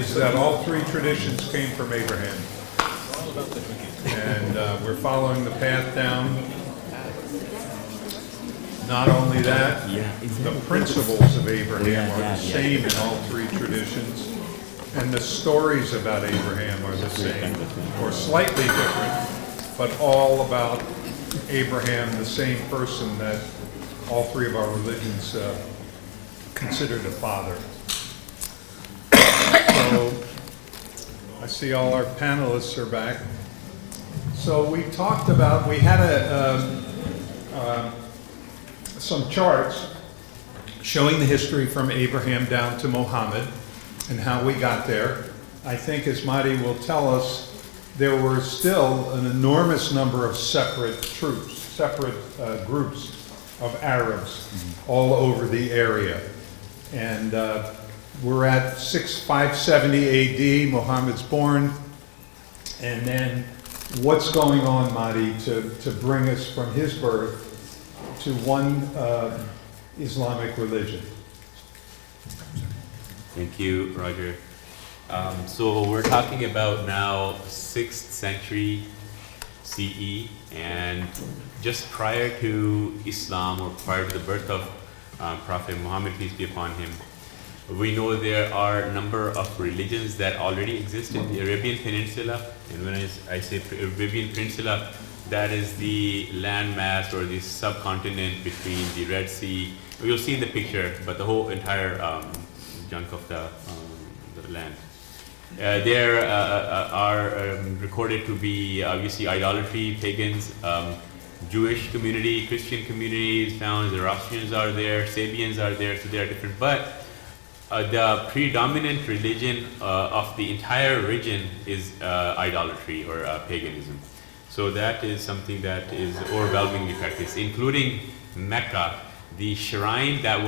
is that all three traditions came from Abraham. And we're following the path down. Not only that, the principles of Abraham are the same in all three traditions. And the stories about Abraham are the same, or slightly different, but all about Abraham, the same person that all three of our religions considered a father. So I see all our panelists are back. So we talked about, we had some charts showing the history from Abraham down to Muhammad and how we got there. I think, as Mati will tell us, there were still an enormous number of separate troops, separate groups of Arabs all over the area. And we're at 570 AD, Muhammad's born. And then what's going on, Mati, to bring us from his birth to one Islamic religion? Thank you, Roger. So we're talking about now 6th century CE, and just prior to Islam, or prior to the birth of Prophet Muhammad, peace be upon him, we know there are a number of religions that already exist in the Arabian Peninsula. And when I say Arabian Peninsula, that is the landmass or the subcontinent between the Red Sea. You'll see in the picture, but the whole entire chunk of the land. There are recorded to be obviously idolatry, pagans, Jewish community, Christian communities found, Zoroastrians are there, Sabians are there, so they are different. But the predominant religion of the entire region is idolatry or paganism. So that is something that is overwhelmingly practiced, including Mecca, the shrine that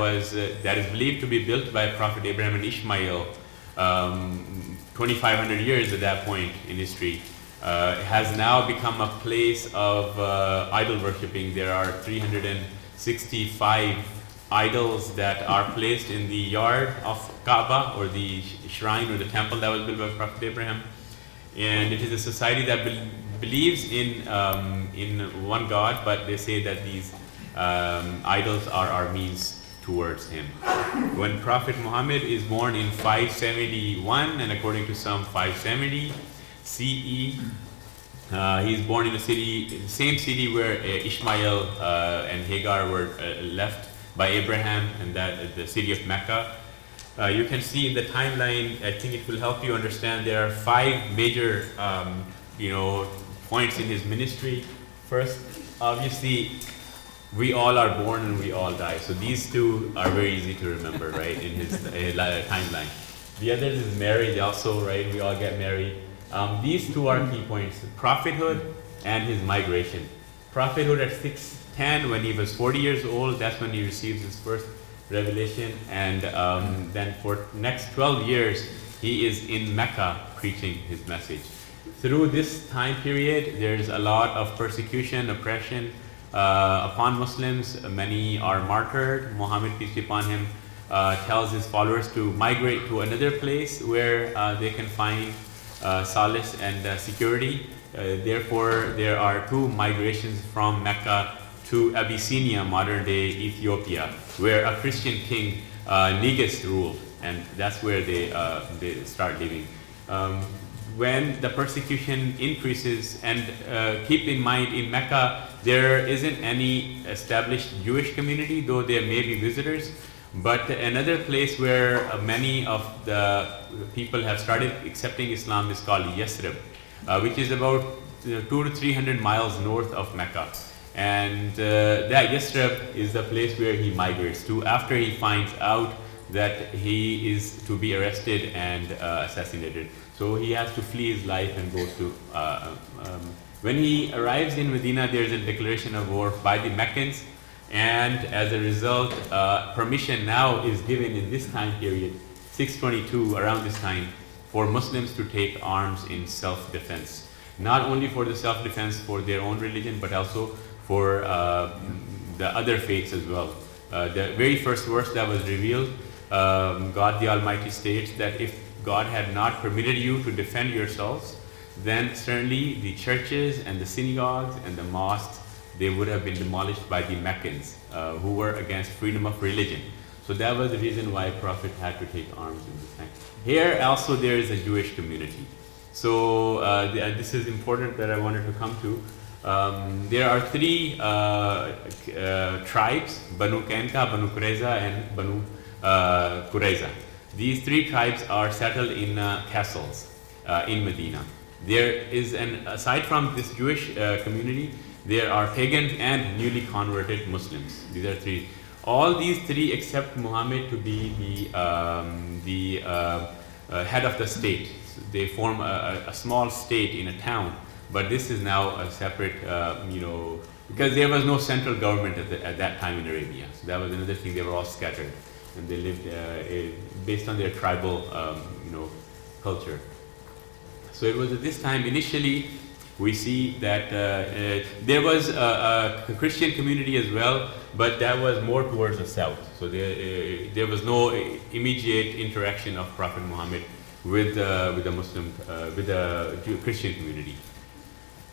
is believed to be built by Prophet Abraham and Ishmael 2,500 years at that point in history, has now become a place of idol worshipping. There are 365 idols that are placed in the yard of Kaaba, or the shrine or the temple that was built by Prophet Abraham. And it is a society that believes in one God, but they say that these idols are our means towards him. When Prophet Muhammad is born in 571, and according to some 570 CE, he's born in the same city where Ishmael and Hagar were left by Abraham, and that the city of Mecca. You can see in the timeline, I think it will help you understand, there are 5 major points in his ministry. First, obviously, we all are born and we all die. So these two are very easy to remember, right, in his timeline. The other is marriage also, right? We all get married. These two are key points: prophethood and his migration. Prophethood at 610, when he was 40 years old, that's when he receives his first revelation. And then for next 12 years, he is in Mecca preaching his message. Through this time period, there's a lot of persecution, oppression upon Muslims. Many are martyred. Muhammad, peace be upon him, tells his followers to migrate to another place where they can find solace and security. Therefore, there are 2 migrations from Mecca to Abyssinia, modern-day Ethiopia, where a Christian king, Negus, ruled, and that's where they start living. When the persecution increases, and keep in mind, in Mecca, there isn't any established Jewish community, though there may be visitors. But another place where many of the people have started accepting Islam is called Yathrib, which is about 200 to 300 miles north of Mecca. And that Yathrib is the place where he migrates to after he finds out that he is to be arrested and assassinated. So he has to flee his life and goes to when he arrives in Medina, there is a declaration of war by the Meccans, and as a result, permission now is given in this time period, 622, around this time, for Muslims to take arms in self-defense. Not only for the self-defense for their own religion, but also for the other faiths as well. The very first verse that was revealed, God the Almighty states that if God had not permitted you to defend yourselves, then certainly the churches and the synagogues and the mosques, they would have been demolished by the Meccans, who were against freedom of religion. So that was the reason why Prophet had to take arms in this time. Here also there is a Jewish community. So this is important that I wanted to come to. There are three tribes, Banu Kanka, Banu Qurayza, and Banu Qurayza. These three tribes are settled in castles in Medina. There is aside from this Jewish community, there are pagan and newly converted Muslims. These are three. All these three accept Muhammad to be the head of the state. So they form a small state in a town, but this is now a separate, because there was no central government at that time in Arabia. So that was another thing. They were all scattered, and they lived based on their tribal, culture. So it was at this time initially. We see that there was a Christian community as well, but that was more towards the south. So there was no immediate interaction of Prophet Muhammad with the Muslim, with the Christian community.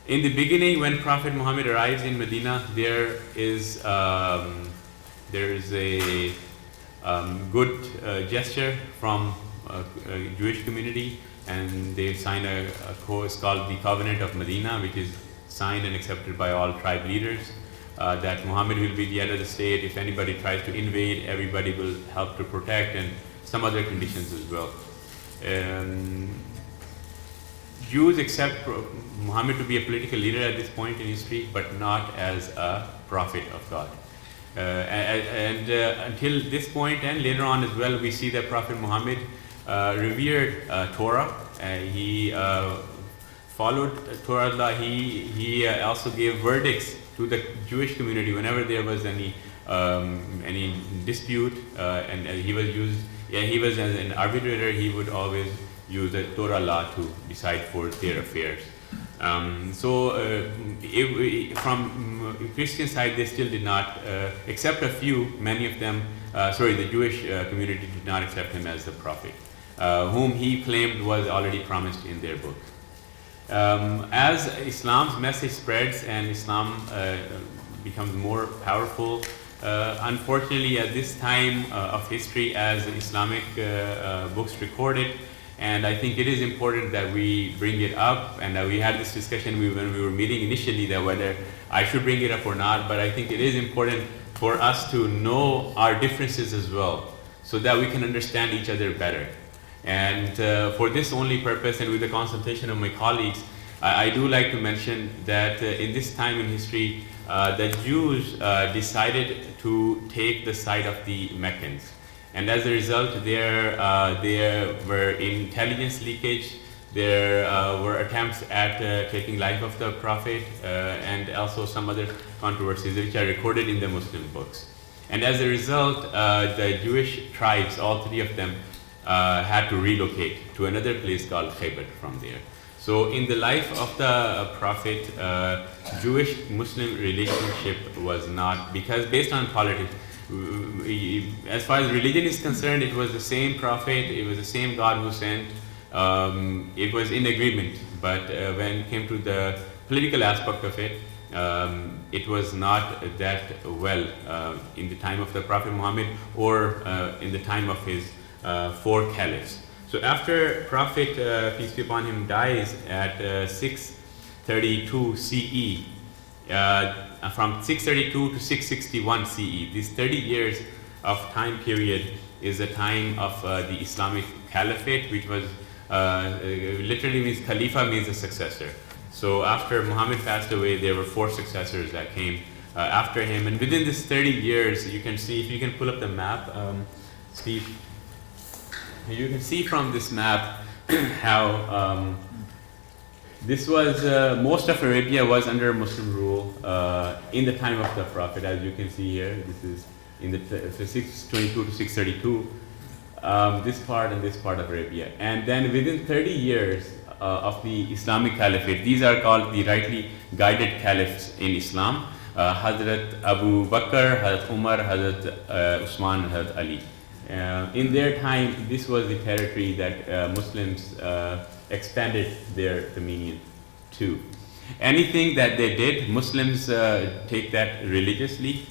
In the beginning, when Prophet Muhammad arrives in Medina, there is a good gesture from Jewish community, and they sign a course called the Covenant of Medina, which is signed and accepted by all tribe leaders, that Muhammad will be the head of the state. If anybody tries to invade, everybody will help to protect, and some other conditions as well. Jews accept Muhammad to be a political leader at this point in history, but not as a prophet of God. Until this point, and later on as well, we see that Prophet Muhammad revered Torah. He followed Torah. He also gave verdicts to the Jewish community whenever there was any dispute, and he was used. Yeah, he was as an arbitrator. He would always use the Torah law to decide for their affairs. From Christian side, they still did not accept a few. Many of them, the Jewish community did not accept him as the prophet, whom he claimed was already promised in their book. As Islam's message spreads and Islam becomes more powerful, unfortunately at this time of history, as Islamic books recorded, and I think it is important that we bring it up, and we had this discussion when we were meeting initially, that whether I should bring it up or not, but I think it is important for us to know our differences as well, so that we can understand each other better. And for this only purpose, and with the consultation of my colleagues, I do like to mention that in this time in history, the Jews decided to take the side of the Meccans. And as a result, there were intelligence leakage, there were attempts at taking life of the Prophet, and also some other controversies which are recorded in the Muslim books. And as a result, the Jewish tribes, all three of them, had to relocate to another place called Khaybar from there. So in the life of the Prophet, Jewish-Muslim relationship was not, because based on politics, as far as religion is concerned, it was the same Prophet, it was the same God who sent, it was in agreement. But when it came to the political aspect of it, it was not that well in the time of the Prophet Muhammad, or in the time of his 4 caliphs. So after Prophet, peace be upon him, dies at 632 CE, from 632 to 661 CE, these 30 years of time period is a time of the Islamic Caliphate, which was literally means Khalifa means a successor. So after Muhammad passed away, there were 4 successors that came after him, and within this 30 years, you can see, if you can pull up the map, Steve, you can see from this map how this was, most of Arabia was under Muslim rule in the time of the Prophet, as you can see here. This is in the 622 to 632, this part and this part of Arabia. And then within 30 years of the Islamic Caliphate, these are called the rightly guided caliphs in Islam, Hazrat Abu Bakr, Hazrat Umar, Hazrat Usman, Hazrat Ali. In their time, this was the territory that Muslims expanded their dominion to. Anything that they did, Muslims take that religiously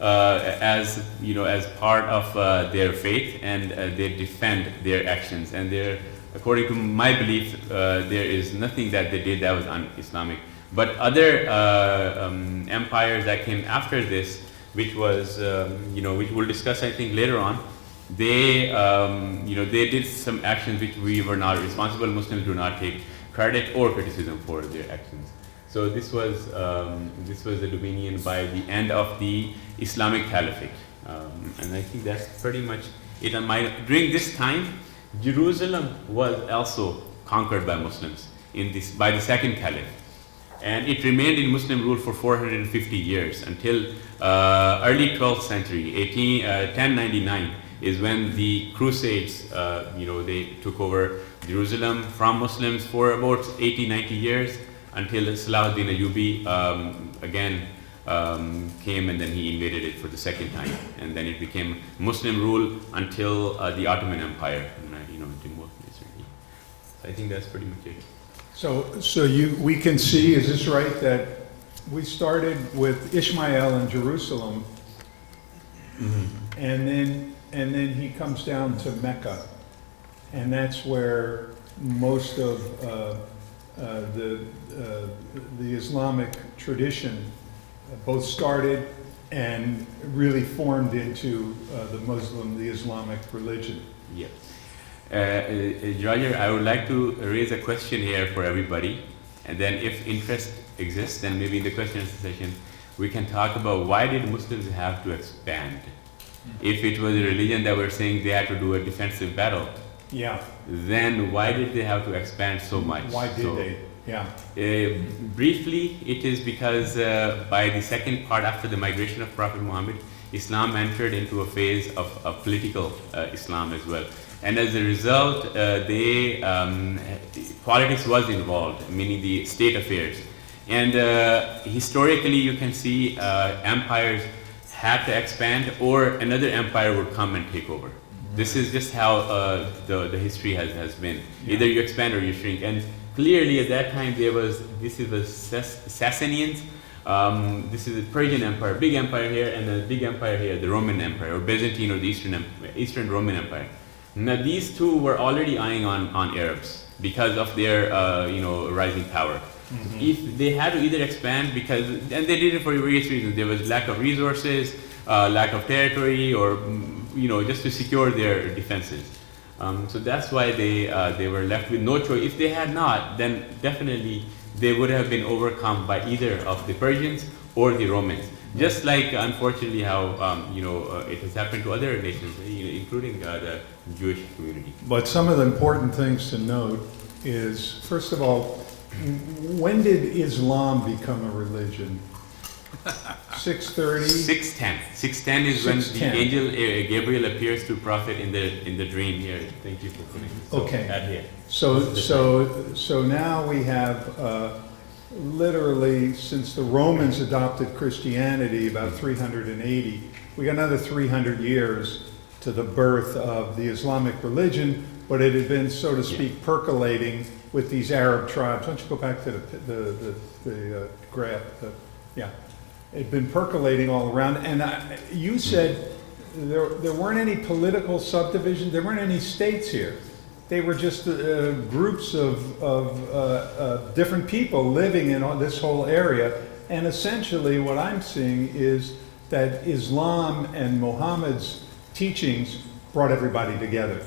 as as part of their faith, and they defend their actions. And according to my belief, there is nothing that they did that was un-Islamic. But other empires that came after this, which was which we'll discuss I think later on, they they did some actions which we were not responsible. Muslims do not take credit or criticism for their actions. So this was the dominion by the end of the Islamic Caliphate, and I think that's pretty much it. During this time, Jerusalem was also conquered by Muslims by the second Caliph, and it remained in Muslim rule for 450 years until early 12th century, 1099 is when the Crusades, they took over Jerusalem from Muslims for about 80-90 years, until Salahuddin Ayyubi again came, and then he invaded it for the second time, and then it became Muslim rule until the Ottoman Empire, So I think that's pretty much it. So we can see, is this right, that we started with Ishmael in Jerusalem, and then he comes down to Mecca, and that's where most of the Islamic tradition both started and really formed into the Islamic religion. Yes. Roger, I would like to raise a question here for everybody, and then if interest exists, then maybe in the question session we can talk about why did Muslims have to expand? If it was a religion that were saying they had to do a defensive battle, then why did they have to expand so much? Why did they? Yeah. Briefly, it is because by the second part after the migration of Prophet Muhammad, Islam entered into a phase of political Islam as well. And as a result, politics was involved, meaning the state affairs. And historically, you can see empires had to expand, or another empire would come and take over. This is just how the history has been. Either you expand or you shrink. And clearly at that time this is the Sassanians, this is the Persian Empire, big empire here, and the big empire here, the Roman Empire, or Byzantine, or the Eastern Roman Empire. Now these two were already eyeing on Arabs because of their rising power. If they had to either expand, and they did it for various reasons. There was lack of resources, lack of territory, or just to secure their defenses. So that's why they were left with no choice. If they had not, then definitely they would have been overcome by either of the Persians or the Romans. Just like, unfortunately, how it has happened to other nations, including the Jewish community. But some of the important things to note is, first of all, when did Islam become a religion? 630? 610. 610 is when the angel Gabriel appears to prophet in the dream here. Thank you for putting it. Okay. Add here. So now we have literally, since the Romans adopted Christianity about 380, we got another 300 years to the birth of the Islamic religion, but it had been, so to speak, percolating with these Arab tribes. Why don't you go back to the graph? It had been percolating all around, and you said there weren't any political subdivisions, there weren't any states here. They were just groups of different people living in this whole area, and essentially what I'm seeing is that Islam and Muhammad's teachings brought everybody together.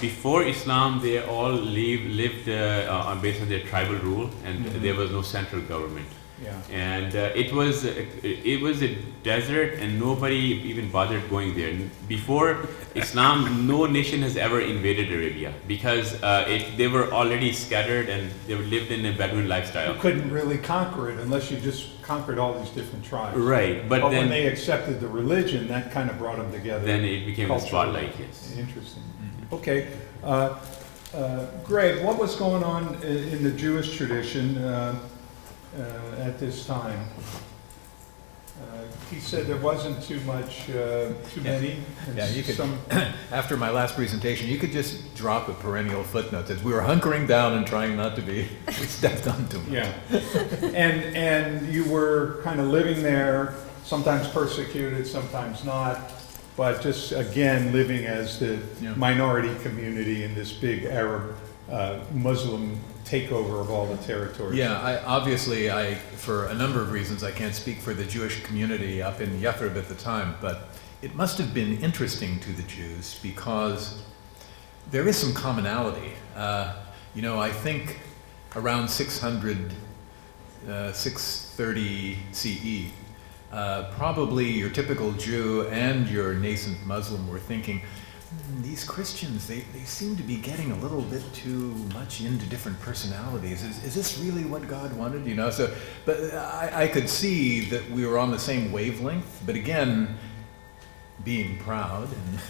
Before Islam, they all lived based on their tribal rule, and there was no central government. And it was a desert, and nobody even bothered going there. Before Islam, no nation has ever invaded Arabia because they were already scattered and they lived in a Bedouin lifestyle. You couldn't really conquer it unless you just conquered all these different tribes. Right, but then when they accepted the religion, that kind of brought them together. Then it became a spotlight. Yes. Interesting. Okay. Greg, what was going on in the Jewish tradition at this time? He said there wasn't too many. and Yeah, you could, some- after my last presentation, you could just drop a perennial footnote that we were hunkering down and trying not to be stepped onto. Yeah. And you were kind of living there, sometimes persecuted, sometimes not, but just, again, living as the Yeah. minority community in this big Arab Muslim takeover of all the territories. Yeah, obviously, for a number of reasons, I can't speak for the Jewish community up in Yathrib at the time, but it must have been interesting to the Jews because there is some commonality. I think around 630 CE, probably your typical Jew and your nascent Muslim were thinking, these Christians, they seem to be getting a little bit too much into different personalities. Is this really what God wanted? But I could see that we were on the same wavelength, but again, being proud and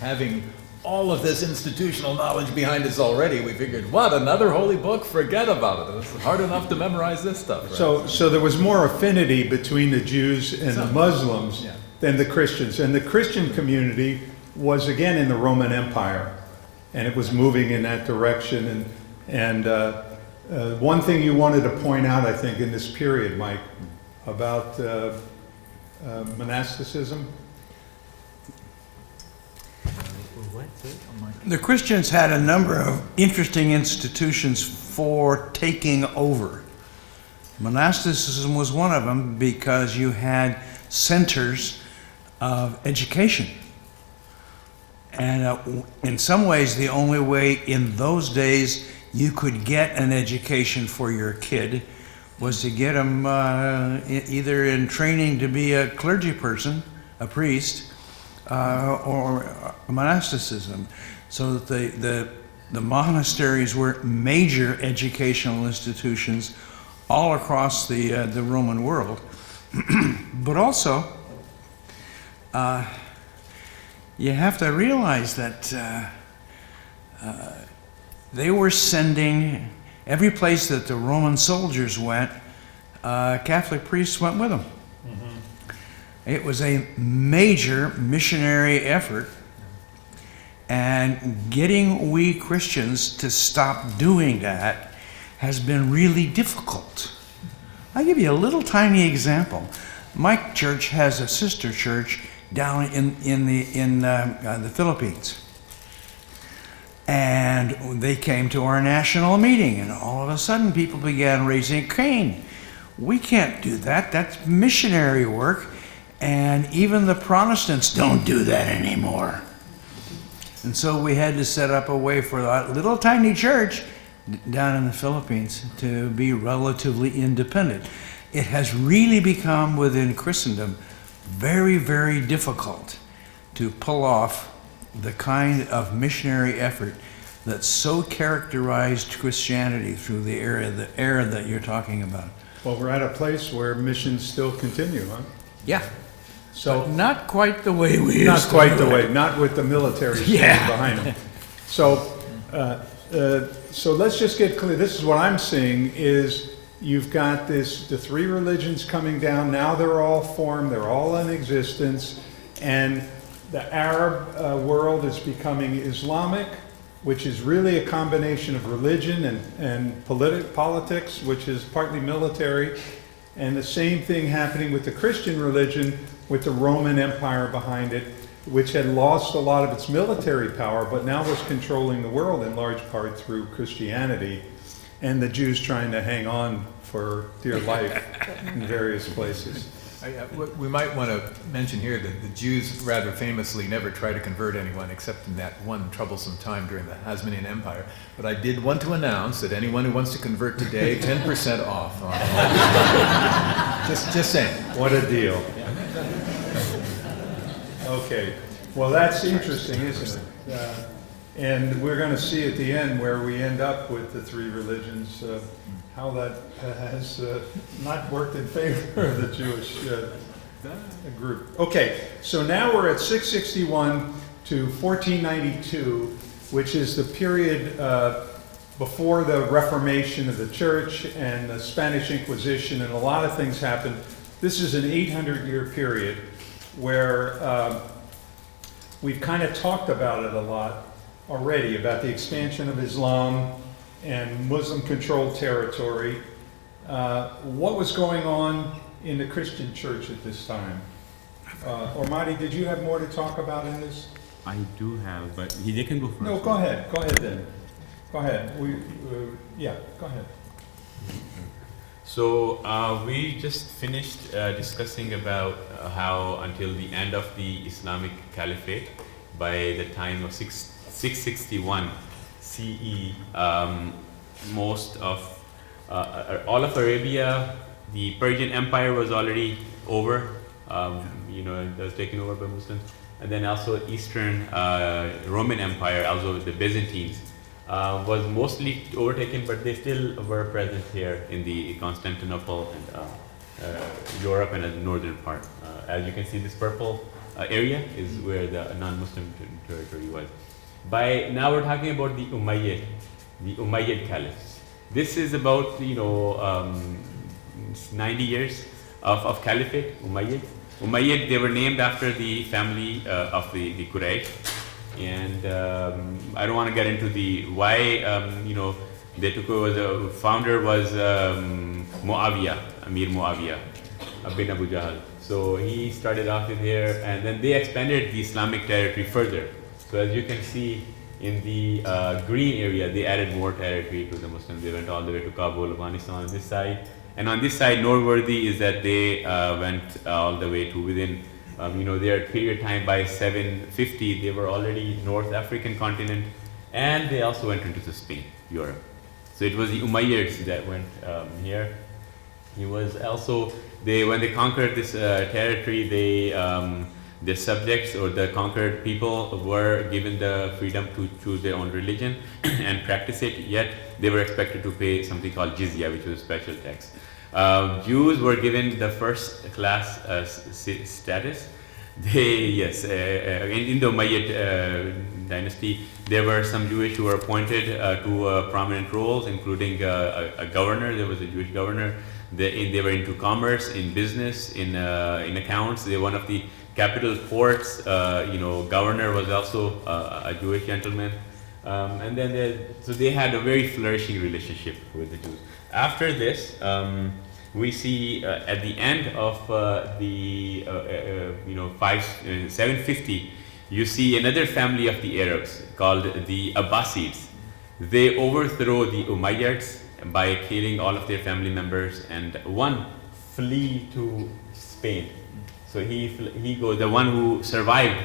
having all of this institutional knowledge behind us already, we figured, what, another holy book? Forget about it. It's hard enough to memorize this stuff. Right? So there was more affinity between the Jews and the Muslims Yeah. than the Christians. And the Christian community was again in the Roman Empire, and it was moving in that direction. And one thing you wanted to point out, I think, in this period, Mike, about monasticism. The Christians had a number of interesting institutions for taking over. Monasticism was one of them because you had centers of education. And in some ways, the only way in those days you could get an education for your kid was to get them either in training to be a clergy person, a priest, or monasticism. So that the monasteries were major educational institutions all across the Roman world. But also, you have to realize that they were sending, every place that the Roman soldiers went, Catholic priests went with them. Mm-hmm. It was a major missionary effort, and getting we Christians to stop doing that has been really difficult. I'll give you a little tiny example. My church has a sister church down in the Philippines. And they came to our national meeting, and all of a sudden people began raising Cain. We can't do that. That's missionary work, and even the Protestants don't do that anymore. And so we had to set up a way for a little tiny church down in the Philippines to be relatively independent. It has really become, within Christendom, very, very difficult to pull off the kind of missionary effort that so characterized Christianity through the era that you're talking about. Well, we're at a place where missions still continue, huh? Yeah. So But not quite the way we not used to quite do the it. way, not with the military standing Yeah. behind them. So let's just get clear. This is what I'm seeing is you've got the three religions coming down. Now they're all formed. They're all in existence. And the Arab world is becoming Islamic, which is really a combination of religion and politics, which is partly military. And the same thing happening with the Christian religion, with the Roman Empire behind it, which had lost a lot of its military power, but now was controlling the world in large part through Christianity, and the Jews trying to hang on for dear life in various places. We might want to mention here that the Jews rather famously never try to convert anyone except in that one troublesome time during the Hasmonean Empire. But I did want to announce that anyone who wants to convert today, 10% off. Just saying. What a deal. Okay, well, that's interesting, isn't it? And we're going to see at the end where we end up with the three religions, how that has not worked in favor of the Jewish group. Okay, so now we're at 661 to 1492, which is the period before the Reformation of the Church and the Spanish Inquisition, and a lot of things happened. this is an 800-year period where we've kind of talked about it a lot already, about the expansion of Islam and Muslim-controlled territory. What was going on in the Christian church at this time? Ormati, did you have more to talk about in this? I do have, but they can go first. No, go ahead. Go ahead then. Go ahead. Yeah, go ahead. So we just finished discussing about how until the end of the Islamic Caliphate, by the time of 661 CE, most of all of Arabia, the Persian Empire was already over. It was taken over by Muslims, and then also Eastern Roman Empire, also the Byzantines, was mostly overtaken, but they still were present here in the Constantinople and Europe and the northern part. As you can see, this purple area is where the non-Muslim territory was. By now, we're talking about the Umayyad caliphs. This is about 90 years of caliphate, Umayyad. Umayyad, they were named after the family of the Quraysh, and I don't want to get into the why they took over. The founder was Muawiyah, Amir Muawiyah bin Abu Jahl. So he started off in here, and then they expanded the Islamic territory further. So as you can see in the green area, they added more territory to the Muslims. They went all the way to Kabul, Afghanistan on this side. And on this side, noteworthy is that they went all the way to within, their period of time by 750, they were already North African continent, and they also went into the Spain, Europe. So it was the Umayyads that went here. He was also, when they conquered this territory, the subjects or the conquered people were given the freedom to choose their own religion and practice it, yet they were expected to pay something called jizya, which was a special tax. Jews were given the first class status. In the Umayyad dynasty, there were some Jewish who were appointed to prominent roles, including a governor. There was a Jewish governor. They were into commerce, in business, in accounts. They were one of the capital ports. Governor was also a Jewish gentleman. And then they had a very flourishing relationship with the Jews. After this, we see at the end of 750, you see another family of the Arabs called the Abbasids. They overthrow the Umayyads by killing all of their family members, and one flee to Spain. So he goes, the one who survived.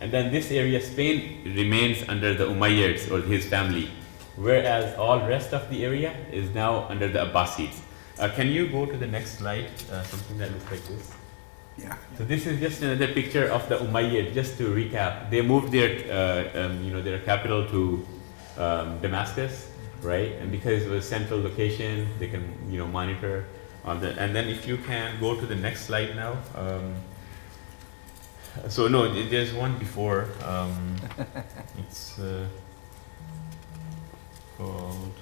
And then this area, Spain, remains under the Umayyads or his family, whereas all rest of the area is now under the Abbasids. Can you go to the next slide, something that looks like this? Yeah. So this is just another picture of the Umayyad. Just to recap, they moved their capital to Damascus, right? And because it was central location, they can monitor on the. And then if you can go to the next slide now. So no, there's one before. It's called.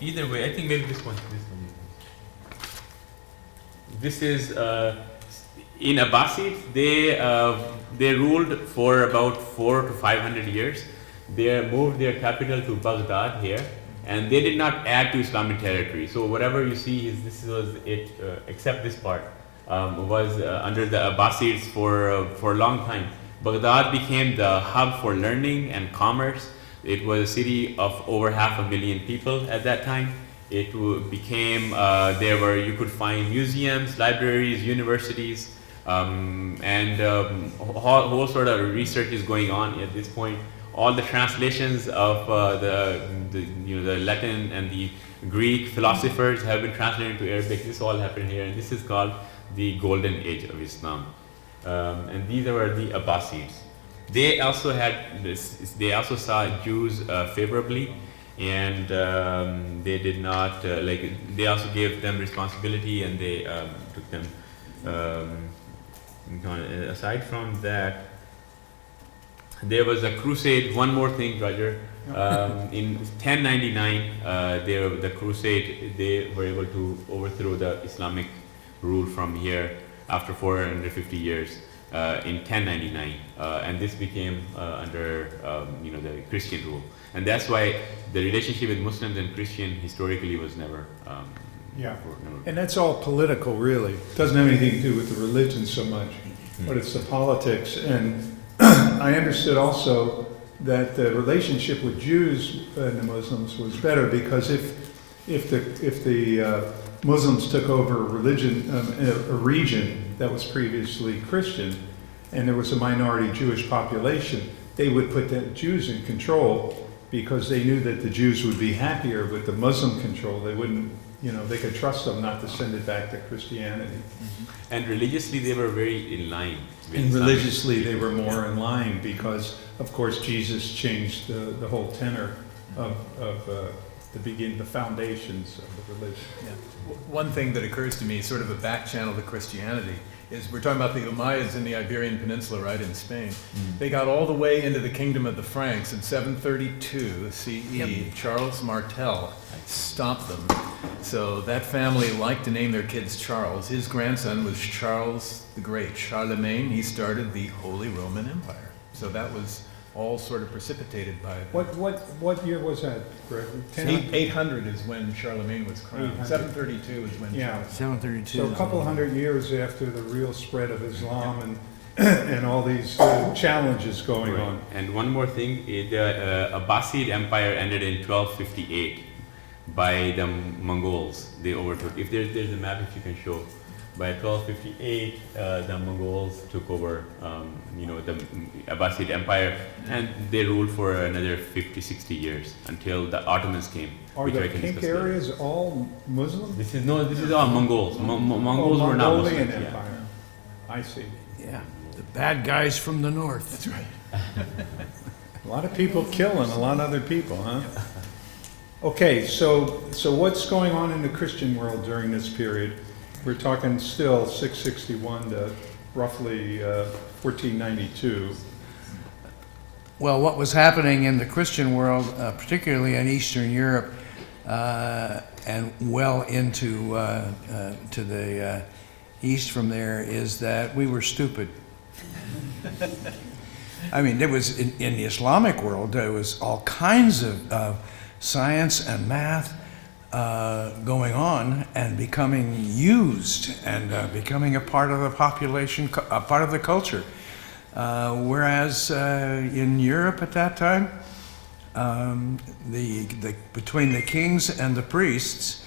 Either way, I think maybe this one. This is in Abbasid. They ruled for about 400 to 500 years. They moved their capital to Baghdad here, and they did not add to Islamic territory. So whatever you see this was it, except this part. Was under the Abbasids for a long time. Baghdad became the hub for learning and commerce. It was a city of over 500,000 people at that time. It became you could find museums, libraries, universities, and whole sort of research is going on at this point. All the translations of the Latin and the Greek philosophers have been translated into Arabic. This all happened here, and this is called the golden age of Islam, and these were the Abbasids. They also had this. They also saw Jews favorably, and they did not They also gave them responsibility, and they took them. Aside from that, there was a crusade. One more thing, Roger. In 1099, the crusade, they were able to overthrow the Islamic ruled from here after 450 years in 1099, and this became under the Christian rule, and that's why the relationship with Muslims and Christian historically was never. Yeah, never. and that's all political, really. It doesn't have anything to do with the religion so much, but it's the politics. And I understood also that the relationship with Jews and the Muslims was better, because if the Muslims took over a region that was previously Christian, and there was a minority Jewish population, they would put the Jews in control, because they knew that the Jews would be happier with the Muslim control. They wouldn't, they could trust them not to send it back to Christianity. And religiously, they were very in line. And religiously, they were more in line, because, of course, Jesus changed the whole tenor of the foundations of the religion. Yeah. One thing that occurs to me, sort of a back channel to Christianity, is we're talking about the Umayyads in the Iberian Peninsula, right, in Spain. They got all the way into the kingdom of the Franks in 732 CE. Charles Martel stopped them. So that family liked to name their kids Charles. His grandson was Charles the Great, Charlemagne. He started the Holy Roman Empire. So that was all sort of precipitated by What year was that, Greg? 800 is when Charlemagne was crowned. 732 is when Charles. 732. So a couple hundred years after the real spread of Islam and all these challenges going on. And one more thing, the Abbasid Empire ended in 1258 by the Mongols. They overtook. If there's a map, if you can show. By 1258, the Mongols took over, the Abbasid Empire, and they ruled for another 50, 60 years until the Ottomans came. Are the pink areas all Muslim? This is all Mongols. Mongols were not Muslims. Mongolian Empire. I see. Yeah, the bad guys from the north. That's right. A lot of people killing a lot of other people, huh? Okay, so what's going on in the Christian world during this period? We're talking still 661 to roughly 1492. Well, what was happening in the Christian world, particularly in Eastern Europe, and well into to the east from there, is that we were stupid. I mean, there was in the Islamic world, there was all kinds of science and math going on and becoming used and becoming a part of the population, a part of the culture. Whereas in Europe at that time, between the kings and the priests,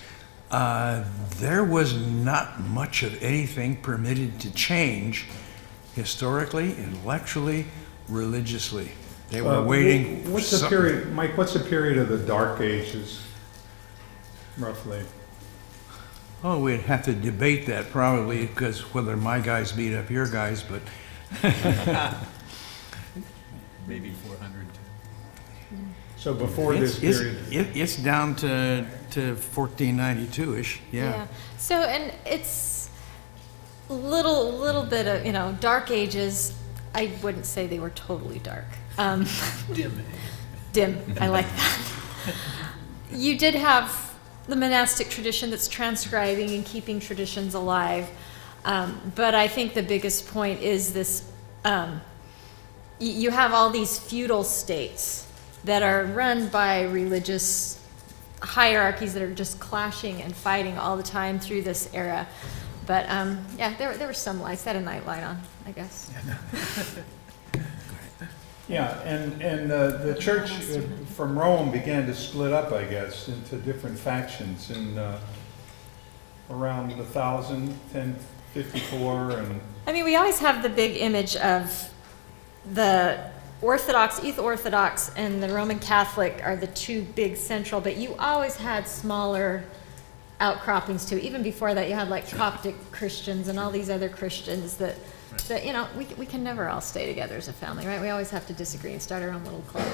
there was not much of anything permitted to change historically, intellectually, religiously. They were waiting. What's the period, Mike? What's the period of the Dark Ages, roughly? Oh, we'd have to debate that probably, because whether my guys beat up your guys, but Maybe 400. So before this period. it's down to 1492-ish. Yeah. So, and it's little bit of, Dark Ages. I wouldn't say they were totally dark. Dim. I like that. You did have the monastic tradition that's transcribing and keeping traditions alive. But I think the biggest point is this, you have all these feudal states that are run by religious hierarchies that are just clashing and fighting all the time through this era. But there were some lights. That had a night light on, I guess. Yeah, and the church from Rome began to split up, I guess, into different factions in around 1054 and. I mean, we always have the big image of the Orthodox, Orthodox, and the Roman Catholic are the two big central, but you always had smaller outcroppings too. Even before that, you had like Coptic Christians and all these other Christians that we can never all stay together as a family, right? We always have to disagree and start our own little club.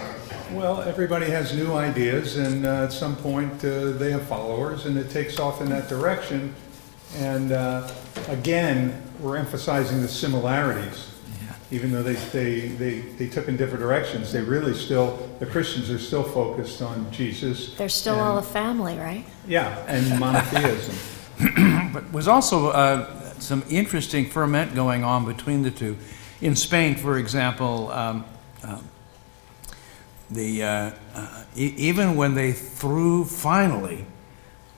Well, everybody has new ideas, and at some point they have followers, and it takes off in that direction. And again, we're emphasizing the similarities. Even though they took in different directions, they really still, the Christians are still focused on Jesus. They're still all a family, right? Yeah, and monotheism. but was also some interesting ferment going on between the two. In Spain, for example, even when they finally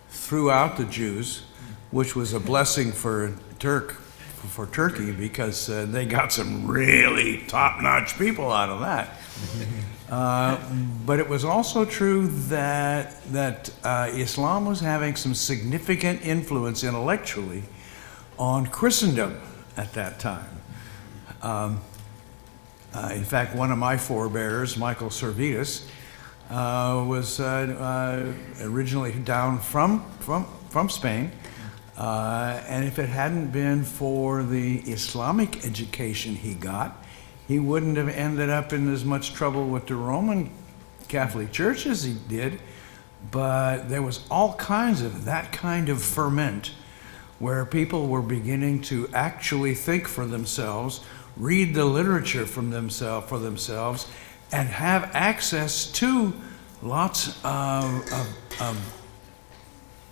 threw out the Jews, which was a blessing for Turkey, because they got some really top-notch people out of that. But it was also true that Islam was having some significant influence intellectually on Christendom at that time. In fact, one of my forebears, Michael Servetus, was originally down from Spain. And if it hadn't been for the Islamic education he got, he wouldn't have ended up in as much trouble with the Roman Catholic Church as he did. But there was all kinds of that kind of ferment where people were beginning to actually think for themselves, read the literature for themselves, and have access to lots of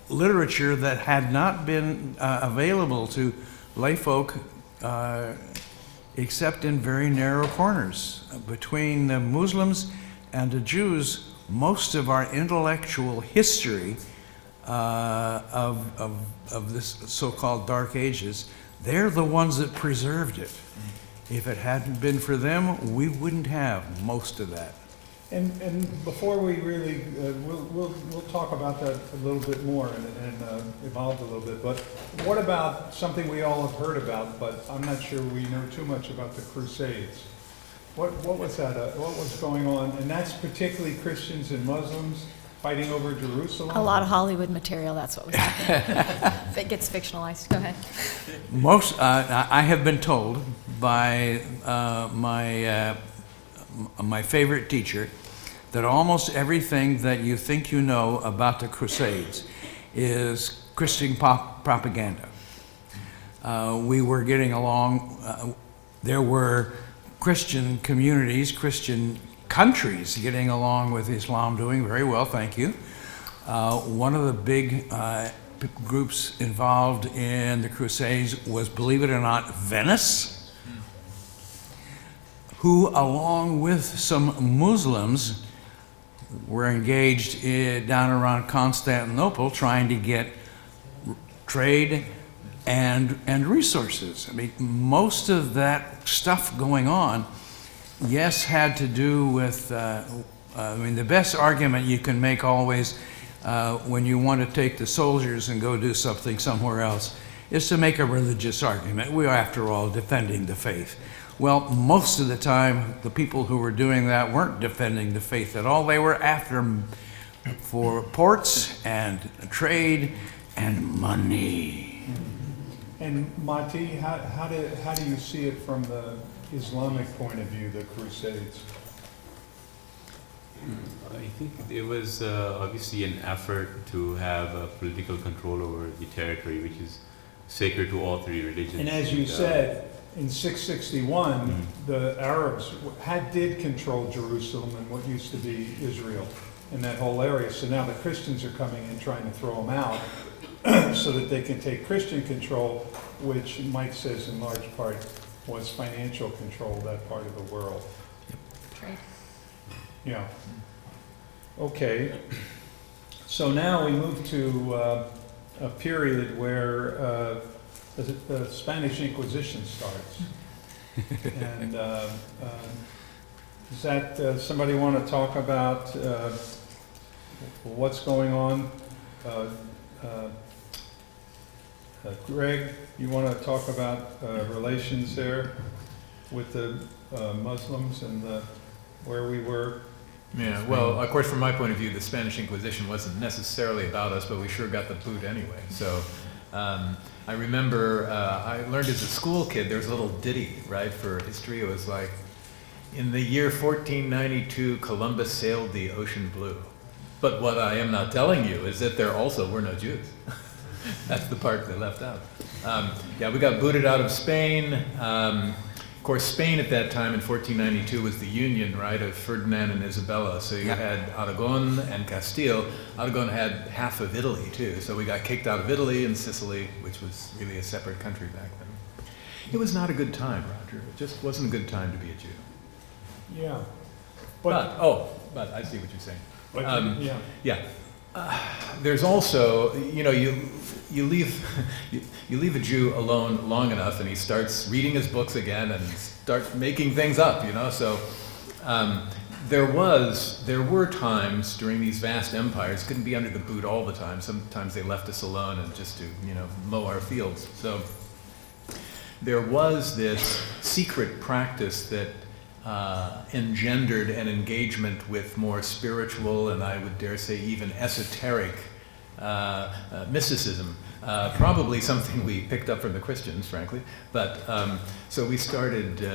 literature that had not been available to layfolk except in very narrow corners. Between the Muslims and the Jews, most of our intellectual history of this so-called Dark Ages, they're the ones that preserved it. If it hadn't been for them, we wouldn't have most of that. And before we really, we'll talk about that a little bit more and evolve a little bit, but what about something we all have heard about, but I'm not sure we know too much about the Crusades? What was that, what was going on? And that's particularly Christians and Muslims fighting over Jerusalem? A lot of Hollywood material, that's what was happening. If it gets fictionalized, go ahead. I have been told by my favorite teacher that almost everything that you think you know about the Crusades is Christian propaganda. We were getting along, there were Christian communities, Christian countries getting along with Islam, doing very well, thank you. One of the big groups involved in the Crusades was, believe it or not, Venice, who, along with some Muslims, were engaged down around Constantinople trying to get trade and resources. I mean, most of that stuff going on, yes, had to do with, the best argument you can make always when you want to take the soldiers and go do something somewhere else is to make a religious argument. We are, after all, defending the faith. Well, most of the time, the people who were doing that weren't defending the faith at all. They were after for ports and trade and money. And Mati, how do you see it from the Islamic point of view, the Crusades? I think it was obviously an effort to have political control over the territory, which is sacred to all three religions. And as you said, in 661, the Arabs did control Jerusalem and what used to be Israel and that whole area. So now the Christians are coming in trying to throw them out so that they can take Christian control, which Mike says in large part was financial control of that part of the world. Trade. Yeah. Okay. So now we move to a period where the Spanish Inquisition starts. And does that, somebody want to talk about what's going on? Greg, you want to talk about relations there with the Muslims and where we were? Yeah, well, of course, from my point of view, the Spanish Inquisition wasn't necessarily about us, but we sure got the boot anyway. So I remember I learned as a school kid, there was a little ditty, right, for history. It was like, in the year 1492, Columbus sailed the ocean blue. But what I am not telling you is that there also were no Jews. That's the part they left out. Yeah, we got booted out of Spain. Of course, Spain at that time in 1492 was the union, right, of Ferdinand and Isabella. So you Yeah. had Aragon and Castile. Aragon had half of Italy, too. So we got kicked out of Italy and Sicily, which was really a separate country back then. It was not a good time, Roger. It just wasn't a good time to be a Jew. Yeah. But I see what you're saying. But, yeah. Yeah. There's also, you know, you leave you leave a Jew alone long enough, and he starts reading his books again and starts making things up, you know. So there were times during these vast empires, couldn't be under the boot all the time. Sometimes they left us alone and just to, you know, mow our fields. So there was this secret practice that engendered an engagement with more spiritual and I would dare say even esoteric mysticism. Probably something we picked up from the Christians, frankly. But so we started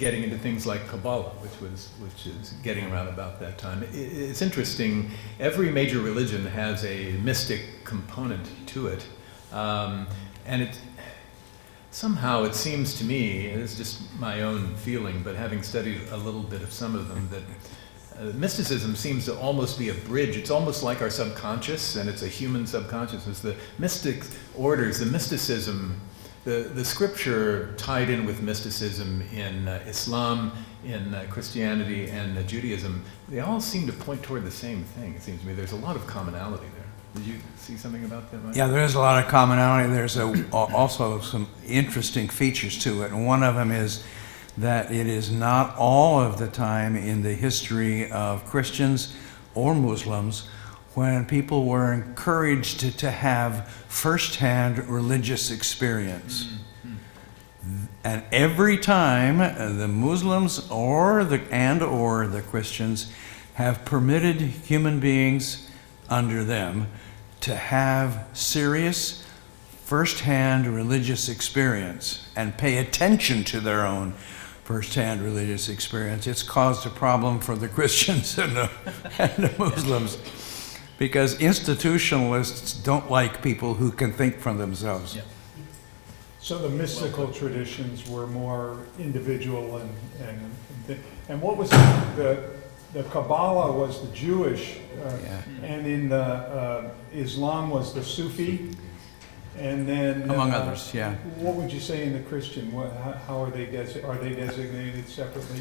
getting into things like Kabbalah, which is getting around about that time. It's interesting. Every major religion has a mystic component to it, and it. Somehow it seems to me, and it's just my own feeling, but having studied a little bit of some of them, that mysticism seems to almost be a bridge. It's almost like our subconscious, and it's a human subconsciousness. The mystic orders, the mysticism, the scripture tied in with mysticism in Islam, in Christianity, and Judaism, they all seem to point toward the same thing, it seems to me. There's a lot of commonality there. Did you see something about that, Mike? Yeah, there is a lot of commonality. There's also some interesting features to it. And one of them is that it is not all of the time in the history of Christians or Muslims when people were encouraged to have firsthand religious experience. And every time the Muslims or the Christians have permitted human beings under them to have serious firsthand religious experience and pay attention to their own firsthand religious experience, it's caused a problem for the Christians and the Muslims, because institutionalists don't like people who can think for themselves. Yeah. So the mystical traditions were more individual and what was the Kabbalah was the Jewish, and in the Islam was the Sufi, and then Among others, yeah. What would you say in the Christian? How are they designated separately?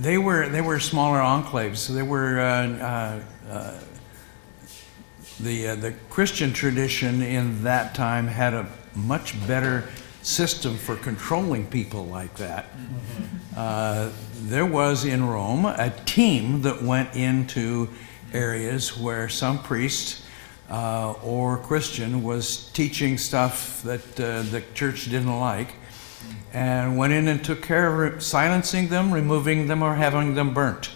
They were smaller enclaves. So they were the Christian tradition in that time had a much better system for controlling people like that. There was in Rome a team that went into areas where some priest or Christian was teaching stuff that the church didn't like, and went in and took care of silencing them, removing them, or having them burnt.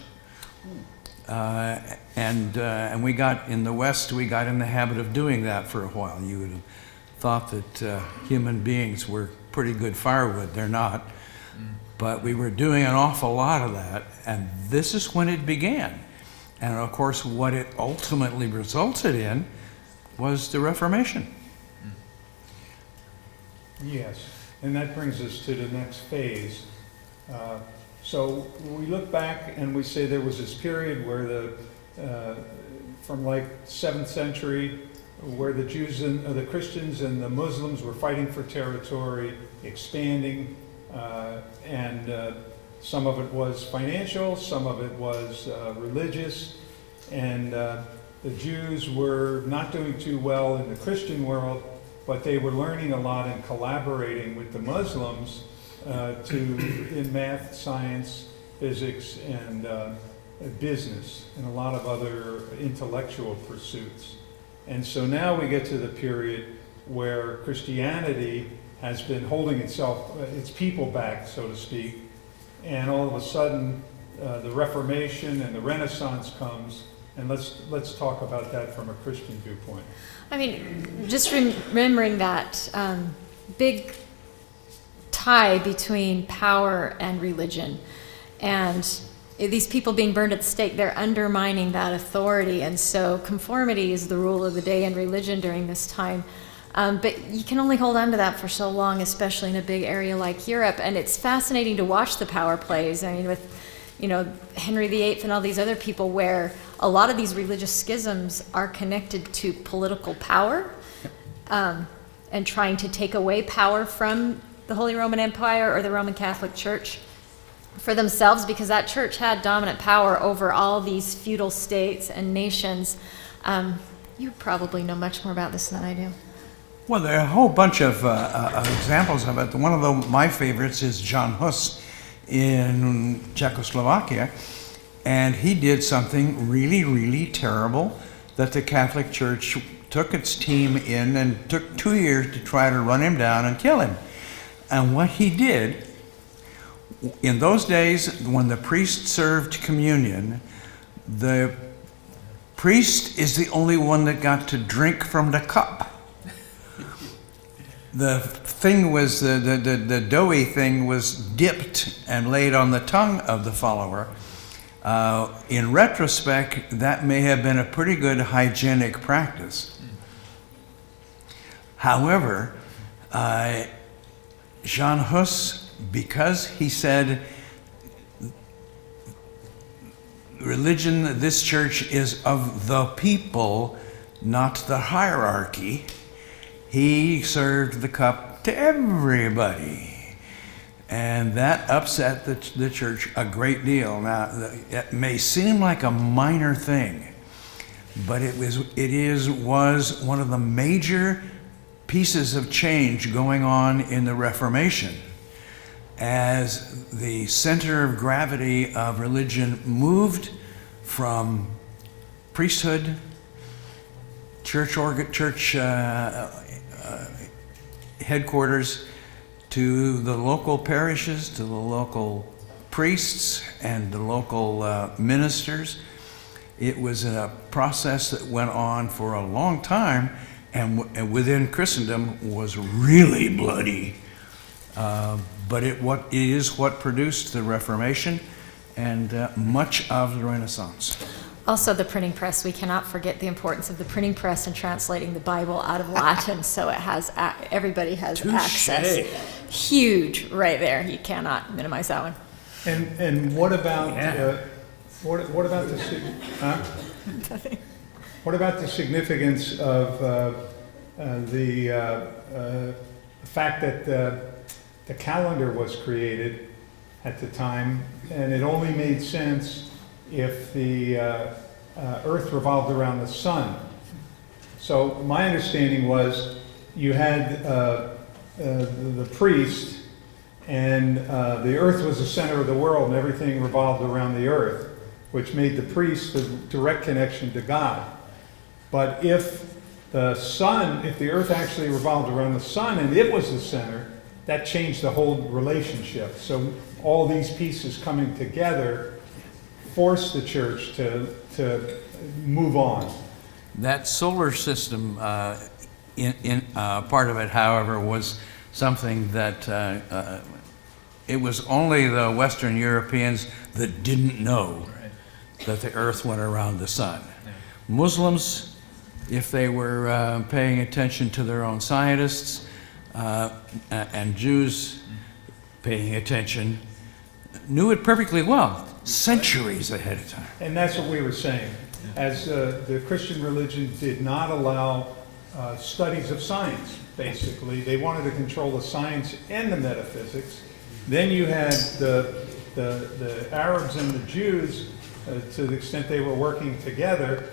And we got, in the West, we got in the habit of doing that for a while. You would have thought that human beings were pretty good firewood. They're not. But we were doing an awful lot of that, and this is when it began. And of course, what it ultimately resulted in was the Reformation. Yes, and that brings us to the next phase. So we look back and we say there was this period where from like 7th century, where the Jews and the Christians and the Muslims were fighting for territory, expanding, and some of it was financial, some of it was religious, and the Jews were not doing too well in the Christian world, but they were learning a lot and collaborating with the Muslims in math, science, physics, and business, and a lot of other intellectual pursuits. And so now we get to the period where Christianity has been holding its people back, so to speak, and all of a sudden the Reformation and the Renaissance comes, and let's talk about that from a Christian viewpoint. I mean, just remembering that big tie between power and religion, and these people being burned at the stake, they're undermining that authority, and so conformity is the rule of the day in religion during this time. But you can only hold on to that for so long, especially in a big area like Europe. And it's fascinating to watch the power plays. I mean, with, Henry VIII and all these other people, where a lot of these religious schisms are connected to political power, and trying to take away power from the Holy Roman Empire or the Roman Catholic Church for themselves, because that church had dominant power over all these feudal states and nations. You probably know much more about this than I do. Well, there are a whole bunch of examples of it. One of my favorites is Jan Hus in Czechoslovakia, and he did something really, really terrible that the Catholic Church took its team in and took 2 years to try to run him down and kill him. And what he did, in those days when the priest served communion, the priest is the only one that got to drink from the cup. The thing was, the doughy thing was dipped and laid on the tongue of the follower. In retrospect, that may have been a pretty good hygienic practice. However, Jan Hus, because he said, religion, this church is of the people, not the hierarchy, he served the cup to everybody. And that upset the church a great deal. Now, it may seem like a minor thing, but it was one of the major pieces of change going on in the Reformation, as the center of gravity of religion moved from priesthood, church headquarters, to the local parishes, to the local priests and the local ministers. It was a process that went on for a long time, and within Christendom was really bloody. But it is what produced the Reformation and much of the Renaissance. Also, the printing press. We cannot forget the importance of the printing press in translating the Bible out of Latin, so it has everybody has access. Huge, right there. You cannot minimize that one. And what about what about the significance of the fact that the calendar was created at the time, and it only made sense if the Earth revolved around the sun? So my understanding was you had the priest, and the Earth was the center of the world, and everything revolved around the Earth, which made the priest the direct connection to God. But if the Earth actually revolved around the sun and it was the center, that changed the whole relationship. So all these pieces coming together forced the church to move on. That solar system, part of it, however, was something that it was only the Western Europeans that didn't know that the Earth went around the sun. Muslims, if they were paying attention to their own scientists, and Jews paying attention, knew it perfectly well, centuries ahead of time. And that's what we were saying. As the Christian religion did not allow studies of science, basically. They wanted to control the science and the metaphysics. Then you had the Arabs and the Jews, to the extent they were working together,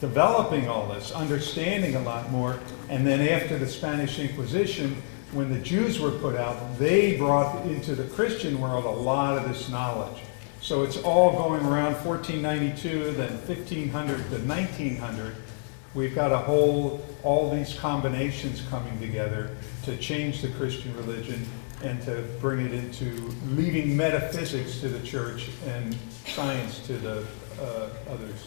developing all this, understanding a lot more. And then after the Spanish Inquisition, when the Jews were put out, they brought into the Christian world a lot of this knowledge. So it's all going around 1492, then 1500 to 1900. We've got all these combinations coming together to change the Christian religion and to bring it into leaving metaphysics to the church and science to the others.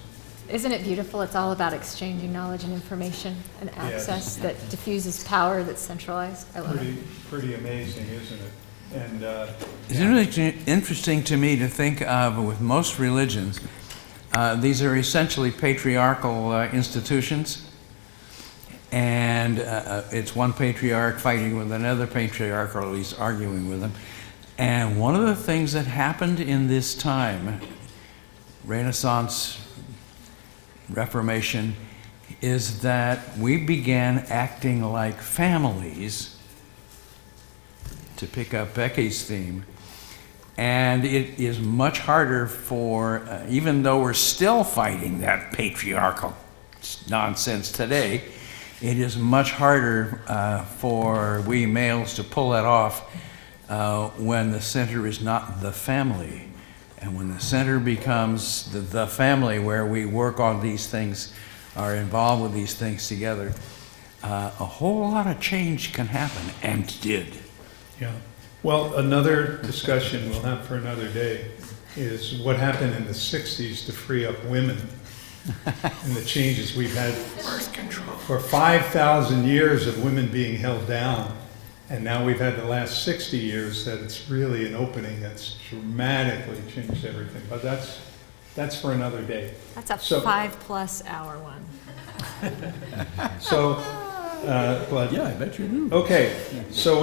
Isn't it beautiful? It's all about exchanging knowledge and information and access that diffuses power that's centralized. I love it. Pretty amazing, isn't it? And it's really interesting to me to think of, with most religions, these are essentially patriarchal institutions, and it's one patriarch fighting with another patriarch, or at least arguing with him. And one of the things that happened in this time, Renaissance, Reformation, is that we began acting like families, to pick up Becky's theme. And it is much harder for, even though we're still fighting that patriarchal nonsense today, it is much harder for we males to pull that off when the center is not the family. And when the center becomes the family, where we work on these things, are involved with these things together, a whole lot of change can happen, and did. Yeah. Well, another discussion we'll have for another day is what happened in the 60s to free up women and the changes we've had for 5,000 years of women being held down. And now we've had the last 60 years that it's really an opening that's dramatically changed everything. But that's for another day. That's a So- 5+ hour one. So, but Yeah, I bet you do. okay, so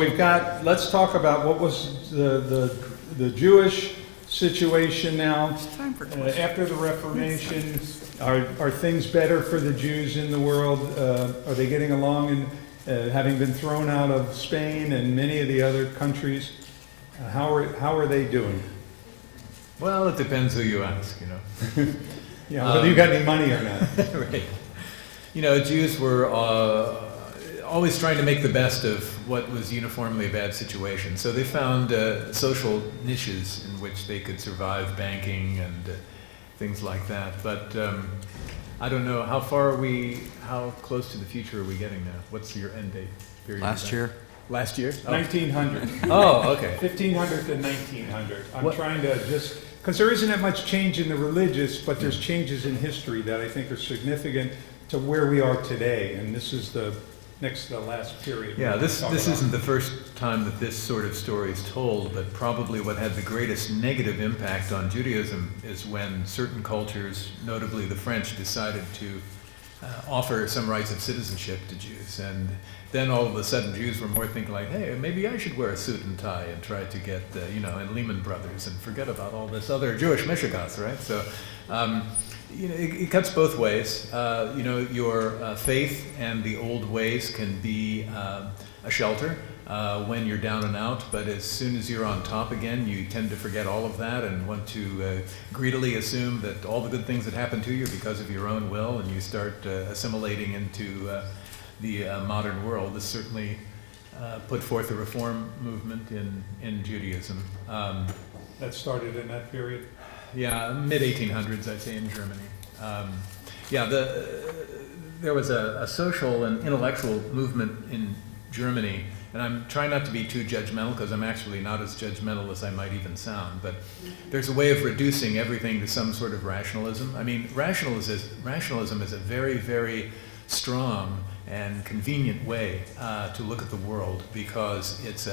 let's talk about what was the Jewish situation now. Time for After the Reformation, are things better for the Jews in the world? Are they getting along, and having been thrown out of Spain and many of the other countries? How are they doing? Well, it depends who you ask, you know. Yeah, whether you got any money or not. Right. You know, Jews were always trying to make the best of what was uniformly a bad situation. So they found social niches in which they could survive, banking and things like that. But I don't know, how close to the future are we getting now? What's your end date period? Last year? Last year? Oh. 1900. Oh, okay. 1500 to 1900. I'm What- trying to just, because there isn't that much change in the religious, but there's changes in history that I think are significant to where we are today. And this is the next to the last period. Yeah, we're this gonna talk isn't the first time that this sort of story is told, but probably what had the greatest negative impact on Judaism is when certain cultures, notably the French, decided to offer some rights of citizenship to Jews. And then all of a sudden Jews were more thinking like, hey, maybe I should wear a suit and tie and try to get, in Lehman Brothers and forget about all this other Jewish mishigas, right? So, it cuts both ways. Your faith and the old ways can be a shelter when you're down and out, but as soon as you're on top again, you tend to forget all of that and want to greedily assume that all the good things that happen to you are because of your own will, and you start assimilating into the modern world. This certainly put forth a reform movement in Judaism. That started in that period. Yeah, mid-1800s, I'd say, in Germany. There was a social and intellectual movement in Germany, and I'm trying not to be too judgmental because I'm actually not as judgmental as I might even sound, but there's a way of reducing everything to some sort of rationalism. I mean, rationalism is a very, very strong and convenient way to look at the world because it's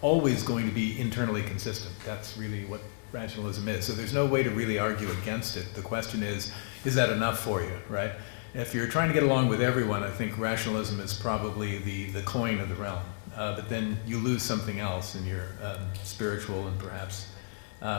always going to be internally consistent. That's really what rationalism is. So there's no way to really argue against it. The question is that enough for you, right? If you're trying to get along with everyone, I think rationalism is probably the coin of the realm. But then you lose something else in your spiritual and perhaps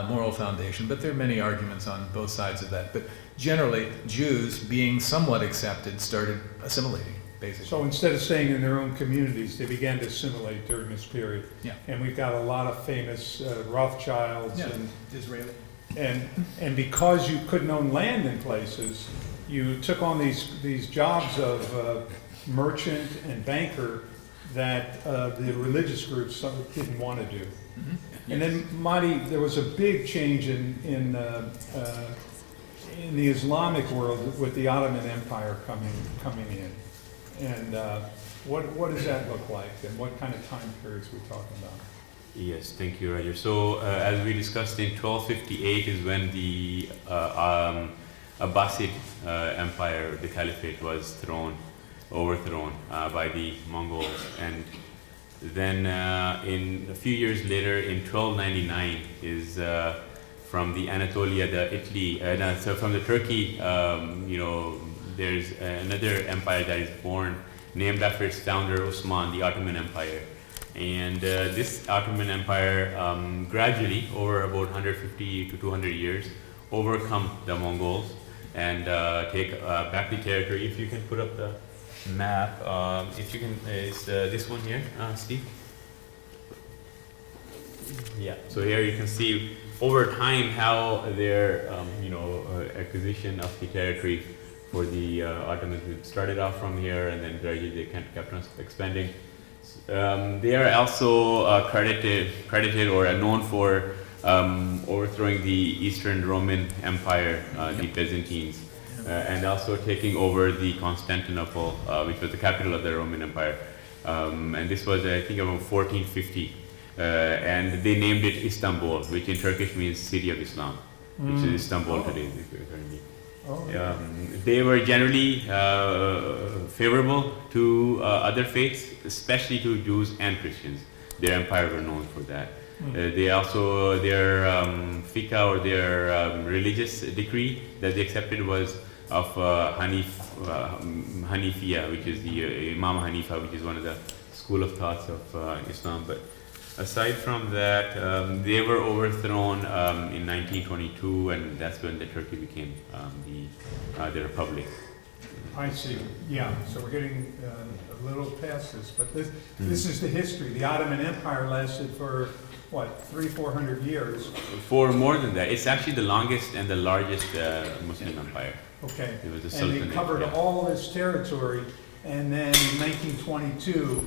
moral foundation. But there are many arguments on both sides of that. But generally, Jews, being somewhat accepted, started assimilating, basically. So instead of staying in their own communities, they began to assimilate during this period. Yeah. And we've got a lot of famous Rothschilds Yeah. and Israeli. And because you couldn't own land in places, you took on these jobs of merchant and banker that the religious groups didn't want to do. Mm-hmm. And then, Mati, there was a big change in the Islamic world with the Ottoman Empire coming in. And what does that look like, and what kind of time periods are we talking about? Yes, thank you, Roger. So, as we discussed, in 1258 is when the Abbasid Empire, the Caliphate, was overthrown by the Mongols. And then in a few years later, in 1299, is from the Anatolia, from the Turkey, there's another empire that is born, named after its founder, Osman, the Ottoman Empire. And this Ottoman Empire gradually, over about 150 to 200 years, overcome the Mongols and take back the territory. If you can put up the map, if you can, it's this one here, Steve. Yeah, so here you can see over time how their acquisition of the territory for the Ottomans started off from here, and then gradually they kind of kept on expanding. They are also credited or are known for overthrowing the Eastern Roman Empire, the Byzantines, and also taking over the Constantinople, which was the capital of the Roman Empire. And this was, I think, around 1450. And they named it Istanbul, which in Turkish means City of Islam, which is Istanbul today. They were generally favorable to other faiths, especially to Jews and Christians. Their empire were known for that. They also, their fiqh or their religious decree that they accepted was of Hanifiya, which is the Imam Hanifa, which is one of the school of thoughts of Islam. But aside from that, they were overthrown in 1922, and that's when the Turkey became the republic. I see. Yeah. So we're getting a little past this, but this is the history. The Ottoman Empire lasted for what, 300-400 years? For more than that, it's actually the longest and the largest Muslim empire. Okay. It was a and sultanate. they covered all this territory, and then in 1922,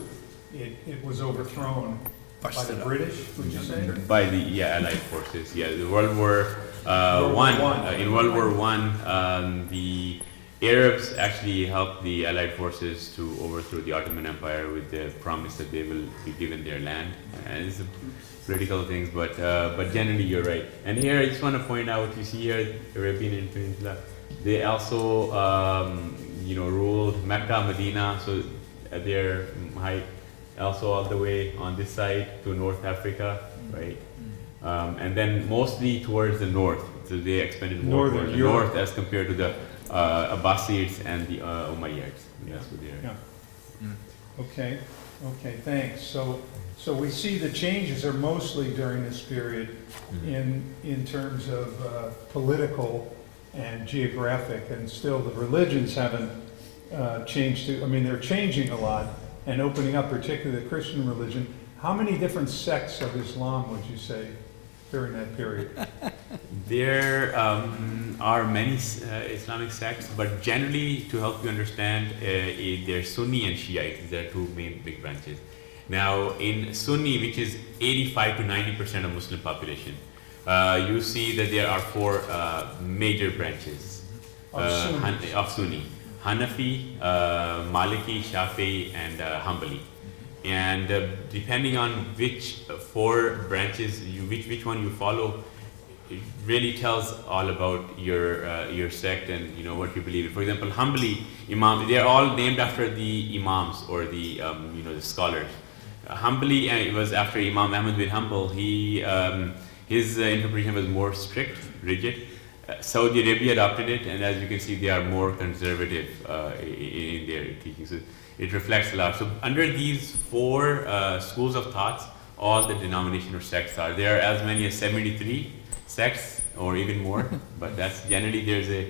it was overthrown. By the British, would you say? By the Allied forces. The World War One. In World War One, the Arabs actually helped the Allied forces to overthrow the Ottoman Empire with the promise that they will be given their land. And it's political things, but generally you're right. And here I just want to point out, you see here the Arabian Peninsula. They also ruled Mecca, Medina, so at their height. Also all the way on this side to North Africa, right? And then mostly towards the north. So they expanded more towards the north as compared to the Abbasids and the Umayyads. That's what they're. Yeah. Okay, thanks. So we see the changes are mostly during this period in terms of political and geographic, and still the religions haven't changed. They're changing a lot. And opening up, particularly the Christian religion. How many different sects of Islam would you say during that period? There are many Islamic sects, but generally, to help you understand, there's Sunni and Shiite. There are two main big branches. Now, in Sunni, which is 85 to 90% of Muslim population, you see that there are four major branches of Sunni. Hanafi, Maliki, Shafi'i, and Hanbali. And depending on which four branches, which one you follow, it really tells all about your sect and what you believe in. For example, Hanbali, Imam, they are all named after the Imams or the the scholars. Hanbali was after Imam Ahmad bin Hanbal. His interpretation was more strict, rigid. Saudi Arabia adopted it, and as you can see, they are more conservative in their teaching. So it reflects a lot. So under these four schools of thoughts, all the denomination or sects are. There are as many as 73 sects, or even more. But that's generally, there's a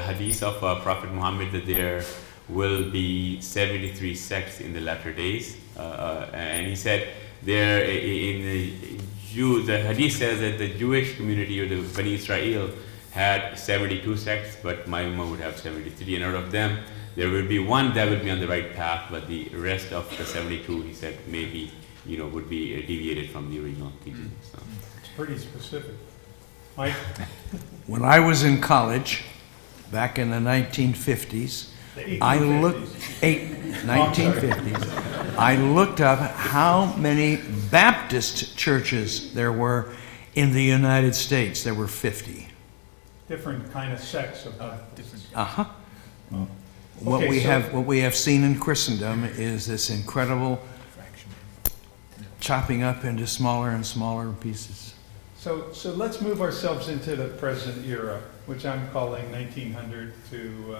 hadith of Prophet Muhammad that there will be 73 sects in the latter days, and he said there in the hadith says that the Jewish community, or the Bani Israel, had 72 sects, but my Ummah would have 73, and out of them, there will be one that will be on the right path, but the rest of the 72, he said, maybe, would be deviated from the original teaching. So. It's pretty specific. Mike? When I was in college, back in the 1950s, I looked 1950s. I looked up how many Baptist churches there were in the United States. There were 50. Different kind of sects of Baptists. Uh-huh. What we have seen in Christendom is this incredible chopping up into smaller and smaller pieces. So let's move ourselves into the present era, which I'm calling 1900 to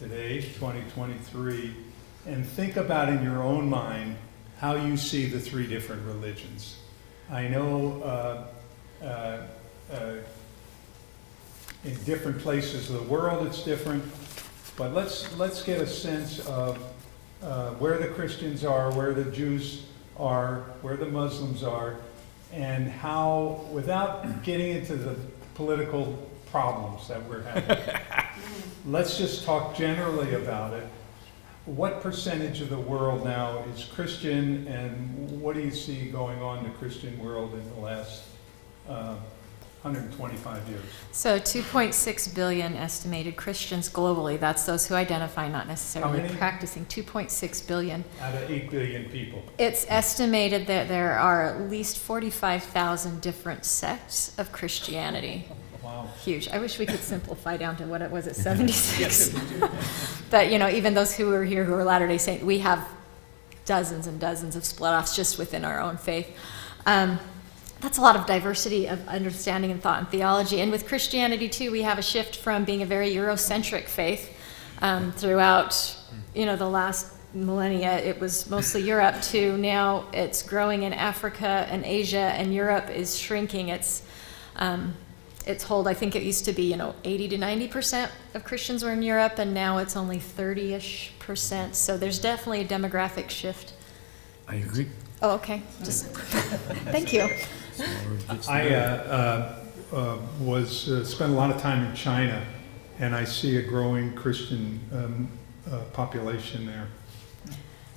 today, 2023, and think about in your own mind how you see the three different religions. I know in different places of the world it's different, but let's get a sense of where the Christians are, where the Jews are, where the Muslims are, and how, without getting into the political problems that we're having, let's just talk generally about it. What percentage of the world now is Christian, and what do you see going on in the Christian world in the last 125 years? So 2.6 billion estimated Christians globally. That's those who identify, not necessarily How many? practicing. 2.6 billion. Out of 8 billion people. It's estimated that there are at least 45,000 different sects of Christianity. Wow. Huge. I wish we could simplify down to what it was at 76. But, you know, even those who are here who are Latter-day Saints, we have dozens and dozens of split-offs just within our own faith. That's a lot of diversity of understanding and thought and theology. And with Christianity, too, we have a shift from being a very Eurocentric faith throughout, you know, the last millennia. It was mostly Europe, to now it's growing in Africa and Asia, and Europe is shrinking. Its hold, I think it used to be, you know, 80 to 90% of Christians were in Europe, and now it's only 30-ish%. So there's definitely a demographic shift. I agree. Oh, okay. Just thank you. I spent a lot of time in China, and I see a growing Christian population there.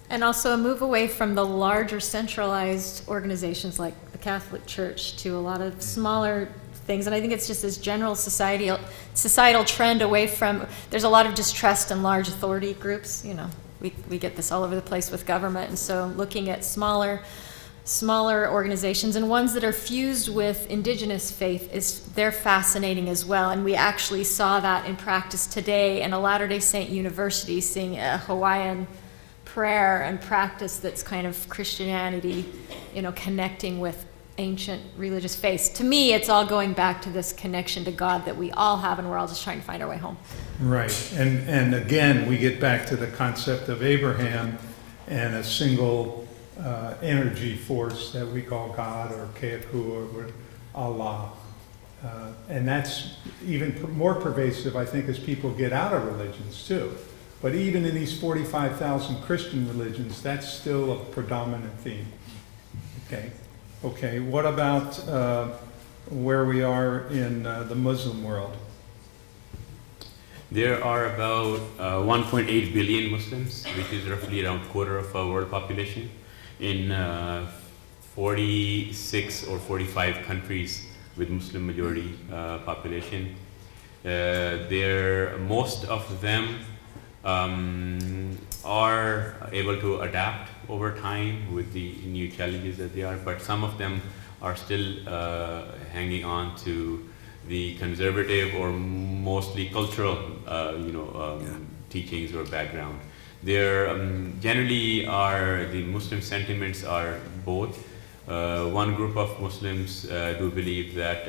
And also a move away from the larger centralized organizations like the Catholic Church to a lot of smaller things. And I think it's just this general societal trend away from, there's a lot of distrust in large authority groups. You know, we get this all over the place with government. And so looking at smaller organizations and ones that are fused with indigenous faith, they're fascinating as well. And we actually saw that in practice today in a Latter-day Saint university, seeing a Hawaiian prayer and practice that's kind of Christianity, you know, connecting with ancient religious faiths. To me, it's all going back to this connection to God that we all have, and we're all just trying to find our way home. Right, and again, we get back to the concept of Abraham and a single energy force that we call God or Keaku or Allah. And that's even more pervasive, I think, as people get out of religions too. But even in these 45,000 Christian religions, that's still a predominant theme. Okay, what about where we are in the Muslim world? There are about 1.8 billion Muslims, which is roughly around a quarter of our world population, in 46 or 45 countries with Muslim majority population. Most of them are able to adapt over time with the new challenges that they are, but some of them are still hanging on to the conservative or mostly cultural teachings or background. There generally are, the Muslim sentiments are both. One group of Muslims do believe that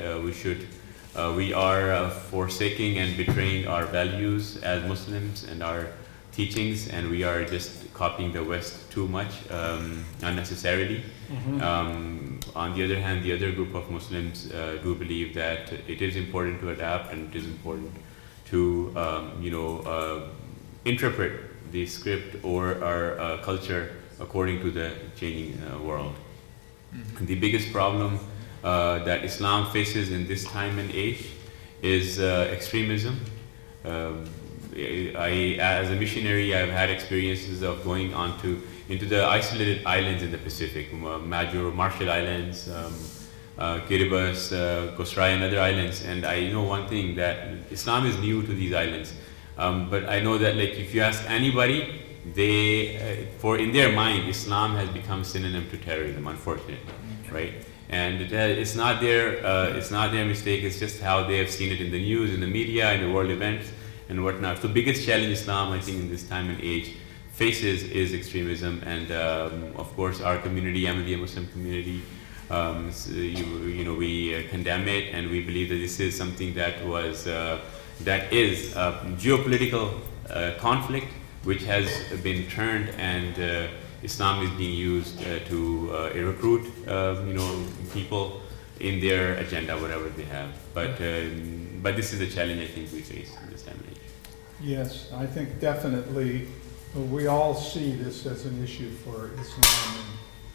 we are forsaking and betraying our values as Muslims and our teachings, and we are just copying the West too much unnecessarily. On the other hand, the other group of Muslims do believe that it is important to adapt, and it is important to interpret the script or our culture according to the changing world. The biggest problem that Islam faces in this time and age is extremism. As a missionary, I've had experiences of going into the isolated islands in the Pacific, Marshall Islands, Kiribati, Costa Rica, and other islands. And I know one thing, that Islam is new to these islands. But I know that, like, if you ask anybody, in their mind, Islam has become synonym to terrorism, unfortunately, right? And it's not their mistake. It's just how they have seen it in the news, in the media, in the world events, and whatnot. So the biggest challenge Islam, I think, in this time and age faces is extremism. And of course, our community, Ahmadiyya Muslim community, we condemn it, and we believe that this is something that is geopolitical conflict, which has been turned, and Islam is being used to recruit, people in their agenda, whatever they have. But this is a challenge I think we face in this time and age. Yes, I think definitely we all see this as an issue for Islam,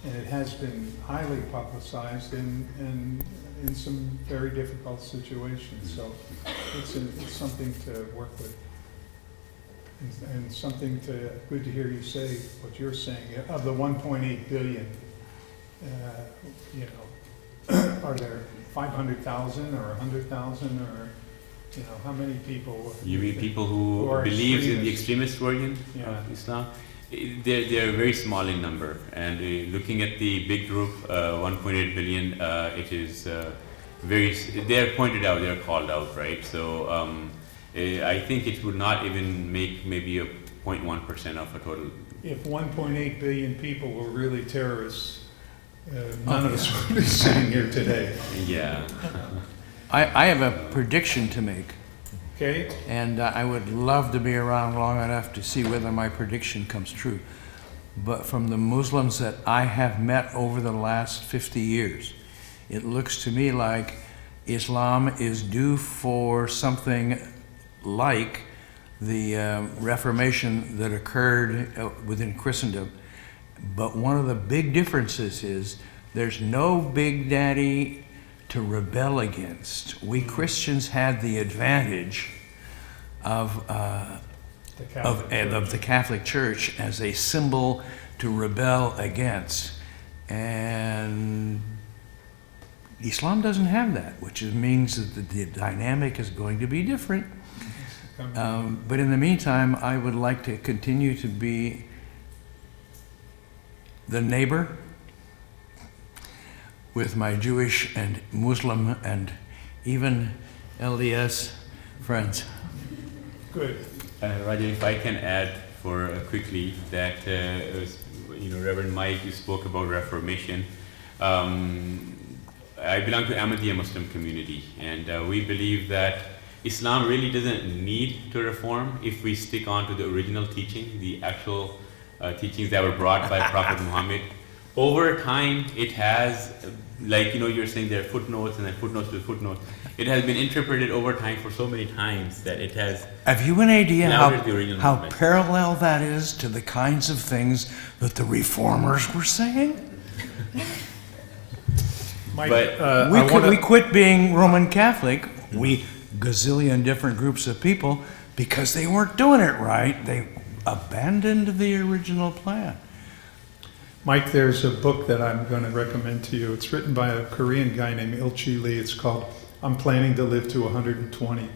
and it has been highly publicized in some very difficult situations. So it's something to work with, and something good to hear you say what you're saying. Of the 1.8 billion, are there 500,000 or 100,000 or how many people? You mean people who are believe in the extremists? extremist version Yeah. of Islam? They're very small in number, and looking at the big group, 1.8 billion, it is they're pointed out, they're called out, right? So I think it would not even make maybe a 0.1% of a total. If 1.8 billion people were really terrorists, none of us would be sitting here today. Yeah. I have a prediction to make, Okay? and I would love to be around long enough to see whether my prediction comes true. But from the Muslims that I have met over the last 50 years, it looks to me like Islam is due for something like the Reformation that occurred within Christendom. But one of the big differences is there's no Big Daddy to rebel against. We Christians had the advantage of the Catholic Church as a symbol to rebel against. And Islam doesn't have that, which means that the dynamic is going to be different. But in the meantime, I would like to continue to be the neighbor with my Jewish and Muslim and even LDS friends. Good. Roger, if I can add quickly that, Reverend Mike, you spoke about Reformation. I belong to Ahmadiyya Muslim community, and we believe that Islam really doesn't need to reform if we stick on to the original teaching, the actual teachings that were brought by Prophet Muhammad. Over time, it has, you're saying there are footnotes and then footnotes to footnotes. It has been interpreted over time for so many times that it has. Have you an idea how movement. parallel that is to the kinds of things that the reformers were saying? Mike, But We quit being Roman Catholic, we gazillion different groups of people, because they weren't doing it right. They abandoned the original plan. Mike, there's a book that I'm going to recommend to you. It's written by a Korean guy named Il-Chi Lee. It's called I'm Planning to Live to 120.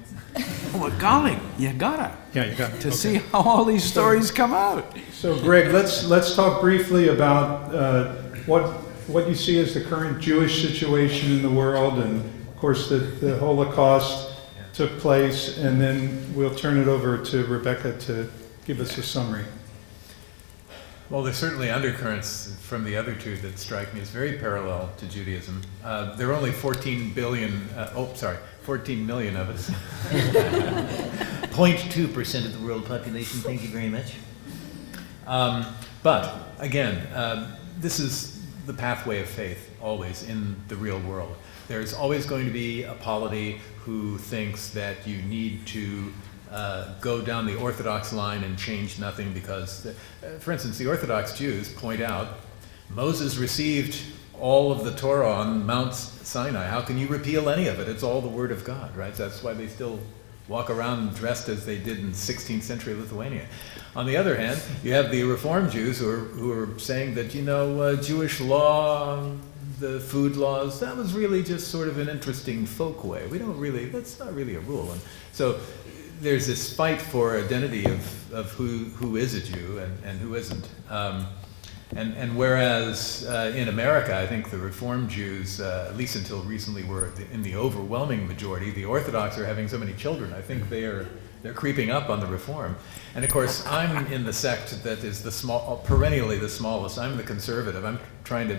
Well, golly, you gotta. Yeah, you got it. To Okay. see how all these stories come out. So, Greg, let's talk briefly about what you see as the current Jewish situation in the world, and of course the Holocaust took place, and then we'll turn it over to Rebekah to give us a summary. Well, there's certainly undercurrents from the other two that strike me as very parallel to Judaism. There are only 14 million of us. 0.2% of the world population, thank you very much. But again, this is the pathway of faith always in the real world. There's always going to be a polity who thinks that you need to go down the Orthodox line and change nothing because, for instance, the Orthodox Jews point out Moses received all of the Torah on Mount Sinai. How can you repeal any of it? It's all the Word of God, right? That's why they still walk around dressed as they did in 16th century Lithuania. On the other hand, you have the Reform Jews who are saying that, Jewish law, the food laws, that was really just sort of an interesting folk way. That's not really a rule. And so there's this fight for identity of who is a Jew and who isn't. And whereas in America, I think the Reform Jews, at least until recently, were in the overwhelming majority. The Orthodox are having so many children. I think they're creeping up on the Reform. And of course, I'm in the sect that is perennially the smallest. I'm the conservative. I'm trying to,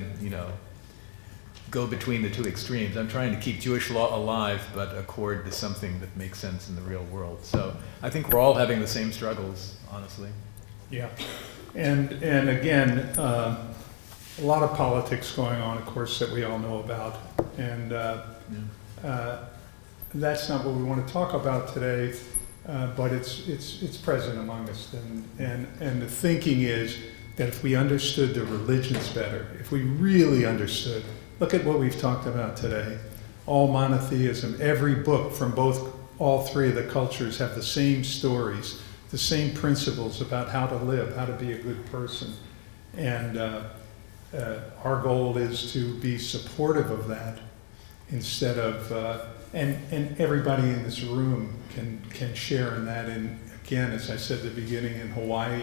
go between the two extremes. I'm trying to keep Jewish law alive, but accord to something that makes sense in the real world. So I think we're all having the same struggles, honestly. Yeah, and again, a lot of politics going on, of course, that we all know about, and that's not what we want to talk about today, but it's present among us, and the thinking is that if we understood the religions better, if we really understood, look at what we've talked about today, all monotheism, every book from all three of the cultures have the same stories, the same principles about how to live, how to be a good person. And our goal is to be supportive of that instead of, and everybody in this room can share in that. And again, as I said at the beginning, in Hawaii,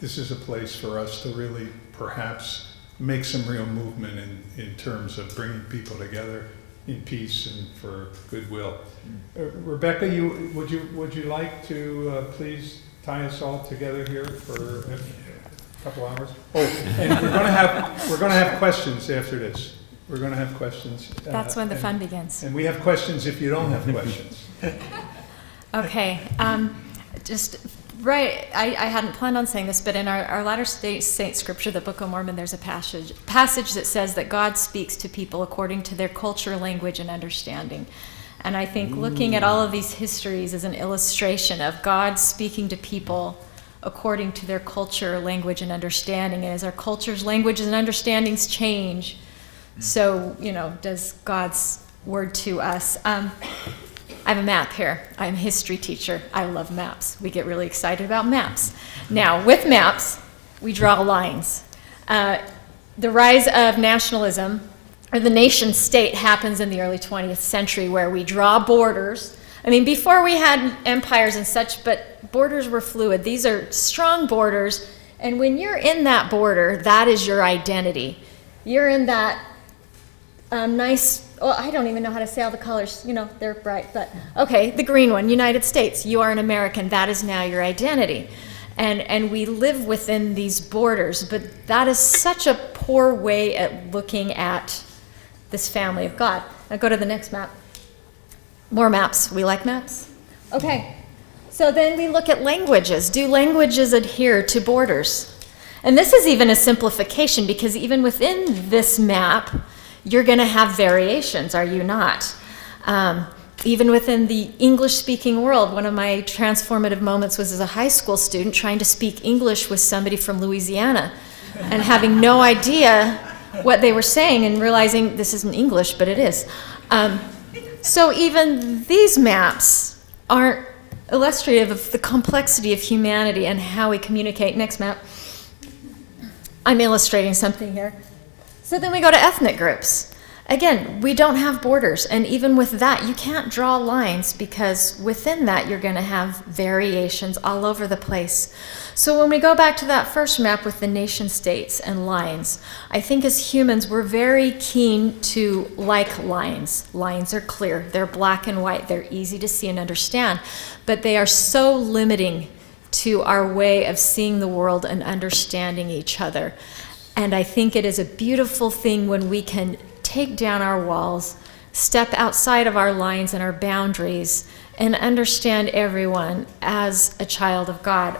this is a place for us to really perhaps make some real movement in terms of bringing people together in peace and for goodwill. Rebekah, would you like to please tie us all together here for a couple hours? Oh, and we're gonna have questions after this. We're gonna have questions. That's when the fun begins. And we have questions if you don't have questions. Okay, just right. I hadn't planned on saying this, but in our Latter-day Saint scripture, the Book of Mormon, there's a passage that says that God speaks to people according to their culture, language, and understanding. And I think looking at all of these histories is an illustration of God speaking to people according to their culture, language, and understanding. And as our cultures, languages, and understandings change, so, does God's word to us. I have a map here. I'm a history teacher. I love maps. We get really excited about maps. Now, with maps, we draw lines. The rise of nationalism, or the nation state, happens in the early 20th century, where we draw borders. I mean, before we had empires and such, but borders were fluid. These are strong borders, and when you're in that border, that is your identity. You're in that I don't even know how to say all the colors, they're bright, but okay, the green one, United States, you are an American, that is now your identity. And we live within these borders, but that is such a poor way at looking at this family of God. Now go to the next map. More maps, we like maps? Okay, so then we look at languages. Do languages adhere to borders? And this is even a simplification, because even within this map, you're going to have variations, are you not? Even within the English-speaking world, one of my transformative moments was as a high school student trying to speak English with somebody from Louisiana and having no idea what they were saying and realizing this isn't English, but it is. So even these maps aren't illustrative of the complexity of humanity and how we communicate. Next map. I'm illustrating something here. So then we go to ethnic groups. Again, we don't have borders, and even with that, you can't draw lines, because within that, you're going to have variations all over the place. So when we go back to that first map with the nation states and lines, I think as humans, we're very keen to like lines. Lines are clear, they're black and white, they're easy to see and understand, but they are so limiting to our way of seeing the world and understanding each other. And I think it is a beautiful thing when we can take down our walls, step outside of our lines and our boundaries, and understand everyone as a child of God.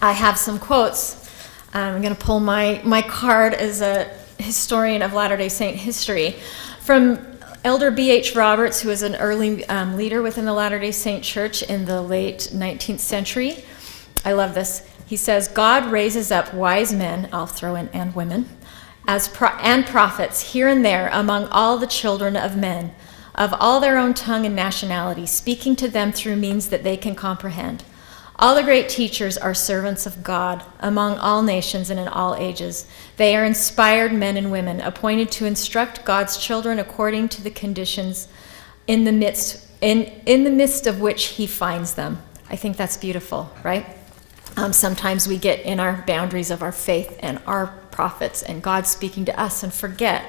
I have some quotes. I'm going to pull my card as a historian of Latter-day Saint history from Elder B.H. Roberts, who was an early leader within the Latter-day Saint Church in the late 19th century. I love this. He says, God raises up wise men, I'll throw in and women, and prophets here and there among all the children of men, of all their own tongue and nationality, speaking to them through means that they can comprehend. All the great teachers are servants of God among all nations and in all ages. They are inspired men and women, appointed to instruct God's children according to the conditions in the midst of which he finds them. I think that's beautiful, right? Sometimes we get in our boundaries of our faith and our prophets and God speaking to us and forget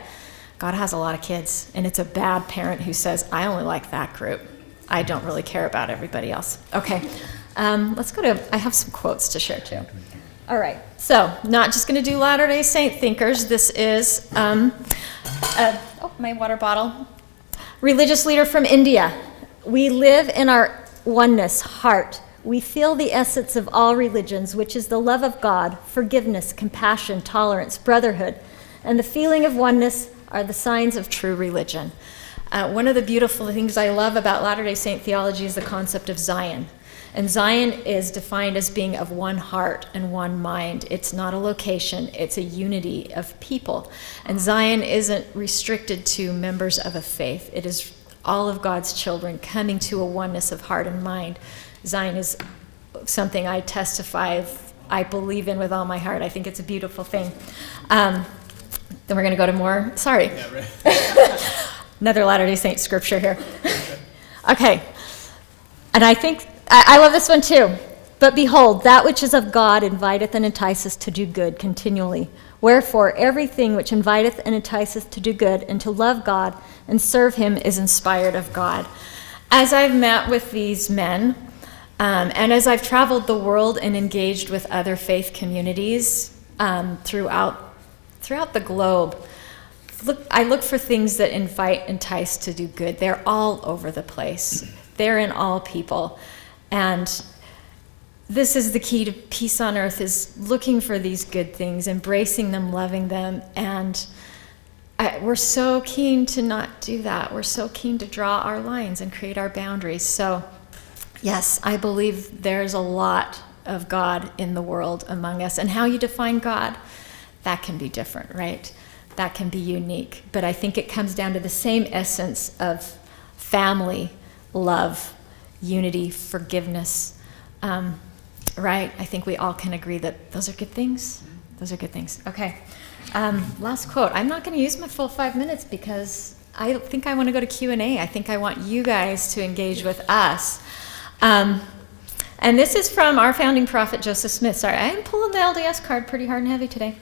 God has a lot of kids, and it's a bad parent who says, I only like that group. I don't really care about everybody else. Okay, let's go to, I have some quotes to share too. All right, so not just going to do Latter-day Saint thinkers. This is my water bottle. Religious leader from India. We live in our oneness heart. We feel the essence of all religions, which is the love of God, forgiveness, compassion, tolerance, brotherhood, and the feeling of oneness are the signs of true religion. One of the beautiful things I love about Latter-day Saint theology is the concept of Zion. And Zion is defined as being of one heart and one mind. It's not a location, it's a unity of people. And Zion isn't restricted to members of a faith. It is all of God's children coming to a oneness of heart and mind. Zion is something I testify, I believe in with all my heart. I think it's a beautiful thing. Then we're going to go to more, sorry. Yeah, right. Another Latter-day Saint scripture here. Okay. And I think, I love this one too. But behold, that which is of God inviteth and enticeth to do good continually. Wherefore, everything which inviteth and enticeth to do good and to love God and serve him is inspired of God. As I've met with these men, and as I've traveled the world and engaged with other faith communities throughout the globe, I look for things that invite, entice to do good. They're all over the place. They're in all people. And this is the key to peace on earth, is looking for these good things, embracing them, loving them. And we're so keen to not do that. We're so keen to draw our lines and create our boundaries. So, yes, I believe there's a lot of God in the world among us. And how you define God, that can be different, right? That can be unique. But I think it comes down to the same essence of family, love, unity, forgiveness, right? I think we all can agree that those are good things. Those are good things. Okay. Last quote. I'm not going to use my full 5 minutes because I think I want to go to Q&A. I think I want you guys to engage with us. And this is from our founding prophet, Joseph Smith. Sorry, I am pulling the LDS card pretty hard and heavy today.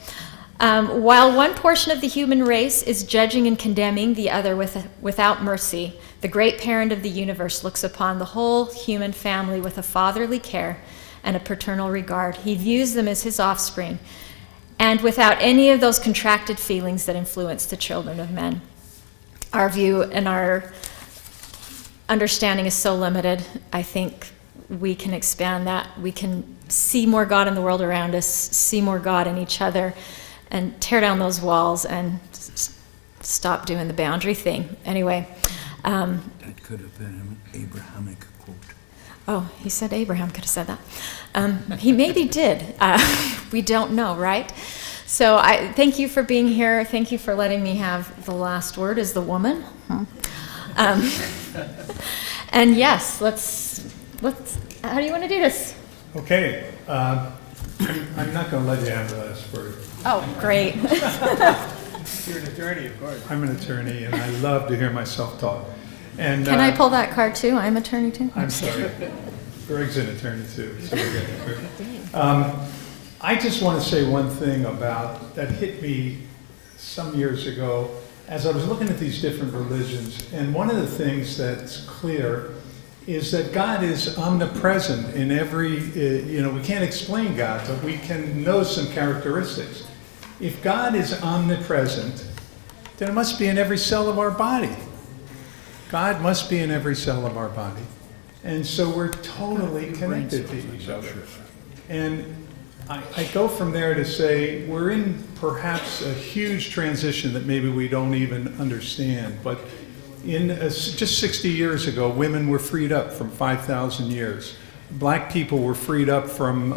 While one portion of the human race is judging and condemning the other without mercy, the great parent of the universe looks upon the whole human family with a fatherly care and a paternal regard. He views them as his offspring, and without any of those contracted feelings that influence the children of men. Our view and our understanding is so limited. I think we can expand that. We can see more God in the world around us, see more God in each other, and tear down those walls and stop doing the boundary thing. Anyway. That could have been an Abrahamic quote. Oh, he said Abraham could have said that. He maybe did. We don't know, right? So I thank you for being here. Thank you for letting me have the last word as the woman. And yes, let's. How do you want to do this? Okay. I'm not going to let you have the last word. Oh, great. You're an attorney, of course. I'm an attorney, and I love to hear myself talk. And Can I pull that card too? I'm attorney too. I'm sorry. Greg's an attorney too. So we're getting I just want to say one thing about that hit me some years ago as I was looking at these different religions. And one of the things that's clear is that God is omnipresent in every, we can't explain God, but we can know some characteristics. If God is omnipresent, then it must be in every cell of our body. God must be in every cell of our body. And so we're totally connected to each other. And I go from there to say we're in perhaps a huge transition that maybe we don't even understand. But in just 60 years ago, women were freed up from 5,000 years. Black people were freed up from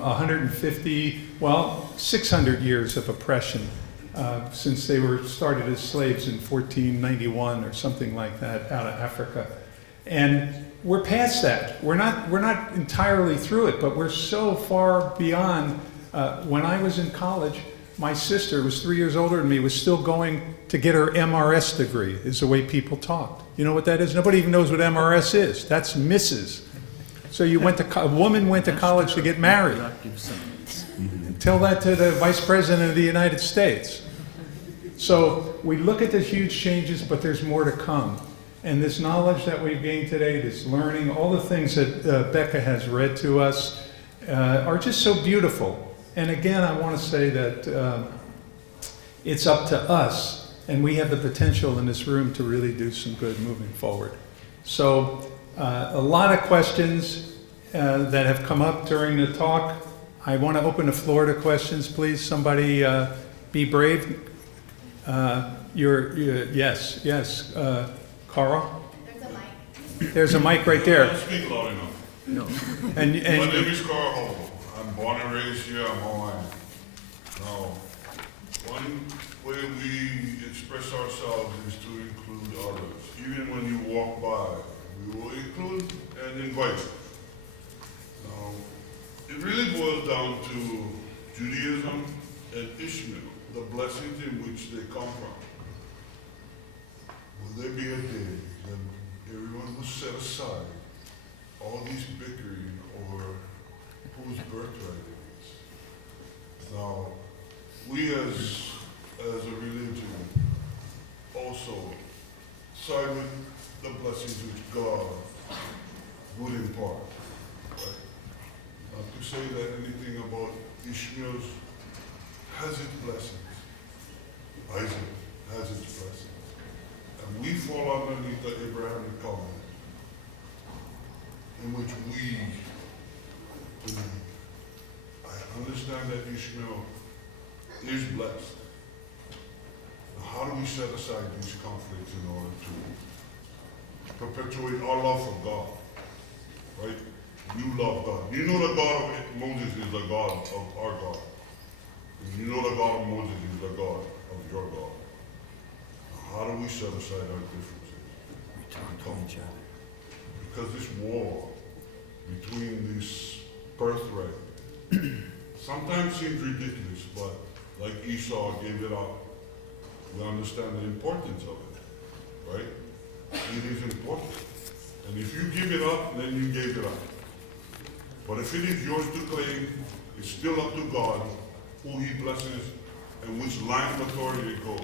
600 years of oppression since they were started as slaves in 1491 or something like that out of Africa. And we're past that. We're not entirely through it, but we're so far beyond. When I was in college, my sister was 3 years older than me, was still going to get her MRS degree, is the way people talked. You know what that is? Nobody even knows what MRS is. That's Mrs. So a woman went to college to get married. Tell that to the Vice President of the United States. So we look at the huge changes, but there's more to come. And this knowledge that we've gained today, this learning, all the things that Becca has read to us are just so beautiful. And again, I want to say that it's up to us and we have the potential in this room to really do some good moving forward. So a lot of questions that have come up during the talk. I want to open the floor to questions, please. Somebody be brave. Yes, Carl? There's a mic right there. Don't speak loud enough. No. My name is Carl Hobo. I'm born and raised here. I'm Hawaiian. Now, one way we express ourselves is to include others. Even when you walk by, we will include and invite. Now, it really boils down to Judaism and Ishmael, the blessings in which they come from. Will there be a day when everyone will set aside all these bickering over whose birthright it is? Now, we as a religion also side with the blessings which God would impart. Right? Not to say that anything about Ishmael's has its blessings. Isaac has its blessings. And we fall underneath the Abrahamic covenant, in which we believe. I understand that Ishmael is blessed. Now, how do we set aside these conflicts in order to perpetuate our love for God? Right? You love God. You know the God of Moses is the God of our God. And you know the God of Moses is the God of your God. How do we set aside our differences? We talk to each other. Because this war between this birthright sometimes seems ridiculous, but like Esau gave it up, we understand the importance of it, right? It is important. And if you give it up, then you gave it up. But if it is yours to claim, it's still up to God who he blesses and which line of authority it goes.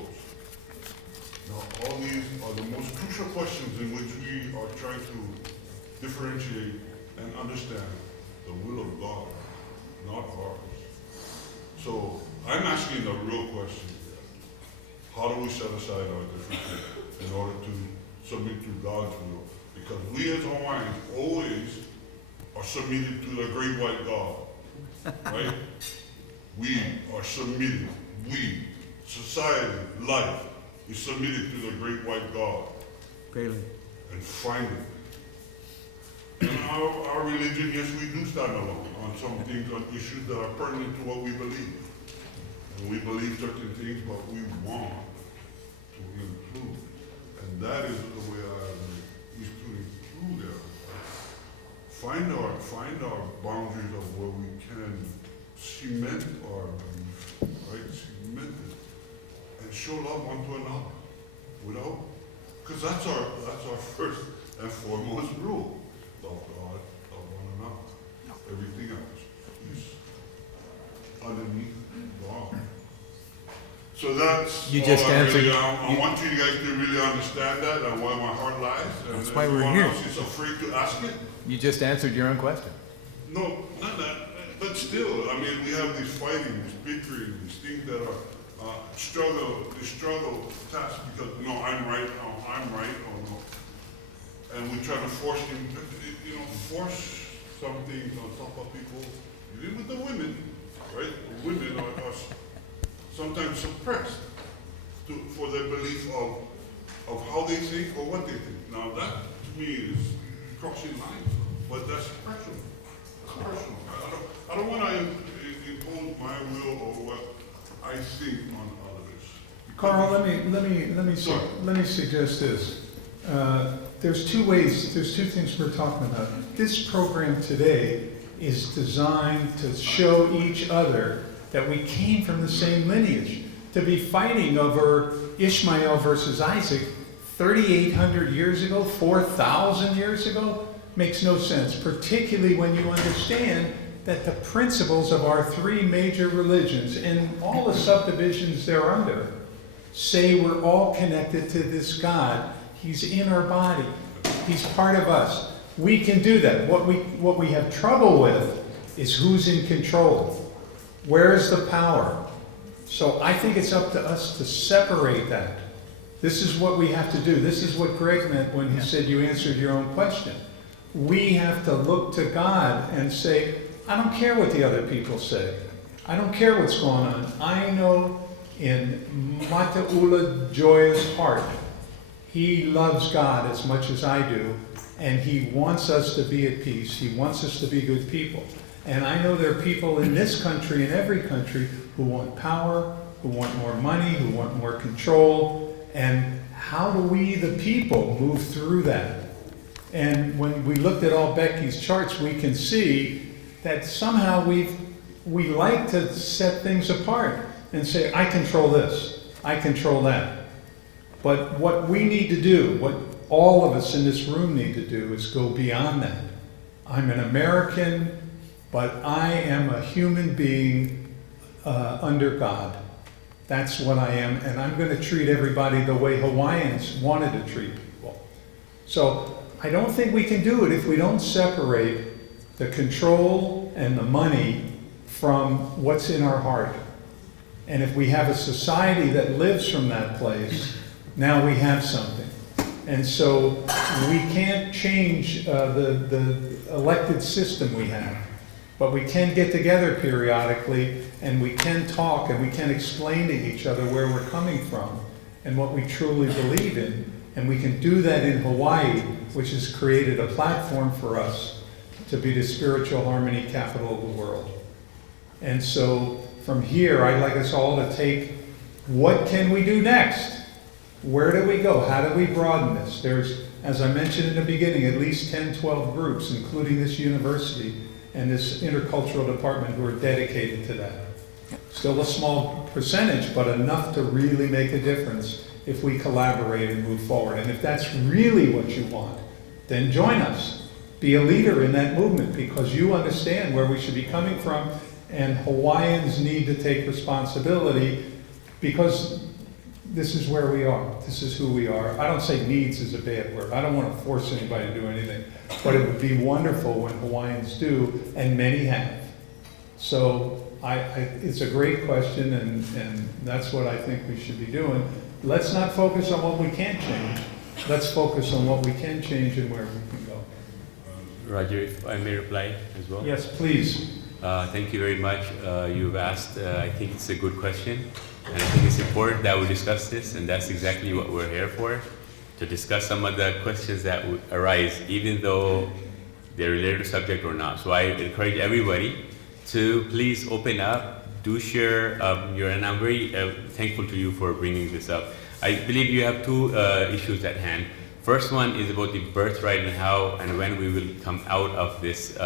Now, all these are the most crucial questions in which we are trying to differentiate and understand the will of God, not ours. So, I'm asking the real question here. How do we set aside our differences in order to submit to God's will? Because we as Hawaiians always are submitted to the great white God, right? We are submitted. We, society, life, is submitted to the great white God. Really? And find it. In our religion, yes, we do stand alone on some things, on issues that are pertinent to what we believe. And we believe certain things, but we want to include. And that is the way is to include everybody. Find our boundaries of where we can cement our belief, right? Cement it. And show love one to another. Without, because that's our first and foremost rule. Love God, love one another. Everything else is underneath God. So that's You just answered. I want you guys to really understand that and where my heart lies. And That's why we're everyone here. else is afraid to ask it. You just answered your own question. No, not that. But still, I mean, we have this fighting, this bickering, these things that are struggle task because no, I'm right, no. And we try to force some things on top of people, even with the women, right? The women are sometimes suppressed for their belief of how they think or what they think. Now that to me is crossing lines, but that's personal. I don't want to impose my will over what I think on others. Carl, let me suggest this. There's two things we're talking about. This program today is designed to show each other that we came from the same lineage. To be fighting over Ishmael versus Isaac 3,800 years ago, 4,000 years ago, makes no sense, particularly when you understand that the principles of our three major religions and all the subdivisions they're under say we're all connected to this God. He's in our body. He's part of us. We can do that. What we have trouble with is who's in control. Where's the power? So I think it's up to us to separate that. This is what we have to do. This is what Greg meant when he said you answered your own question. We have to look to God and say, I don't care what the other people say. I don't care what's going on. I know in Matiullah Joyia's heart, he loves God as much as I do, and he wants us to be at peace. He wants us to be good people. And I know there are people in this country, in every country, who want power, who want more money, who want more control. And how do we, the people, move through that? And when we looked at all Becky's charts, we can see that somehow we like to set things apart and say, I control this, I control that. But what we need to do, what all of us in this room need to do, is go beyond that. I'm an American, but I am a human being under God. That's what I am, and I'm going to treat everybody the way Hawaiians wanted to treat people. So I don't think we can do it if we don't separate the control and the money from what's in our heart. And if we have a society that lives from that place, now we have something. And so we can't change the elected system we have, but we can get together periodically and we can talk and we can explain to each other where we're coming from and what we truly believe in. And we can do that in Hawaii, which has created a platform for us to be the spiritual harmony capital of the world. And so from here, I'd like us all to take, what can we do next? Where do we go? How do we broaden this? There's, as I mentioned in the beginning, at least 10, 12 groups, including this university and this intercultural department, who are dedicated to that. Still a small percentage, but enough to really make a difference if we collaborate and move forward. And if that's really what you want, then join us. Be a leader in that movement, because you understand where we should be coming from, and Hawaiians need to take responsibility, because this is where we are. This is who we are. I don't say needs is a bad word. I don't want to force anybody to do anything, but it would be wonderful when Hawaiians do, and many have. So it's a great question, and that's what I think we should be doing. Let's not focus on what we can't change. Let's focus on what we can change and where we can go. Roger, if I may reply as well? Yes, please. Thank you very much. You've asked, I think it's a good question, and I think it's important that we discuss this, and that's exactly what we're here for, to discuss some of the questions that arise, even though they're related to subject or not. So I encourage everybody to please open up, do share and I'm very thankful to you for bringing this up. I believe you have two issues at hand. First one is about the birthright and how and when we will come out of this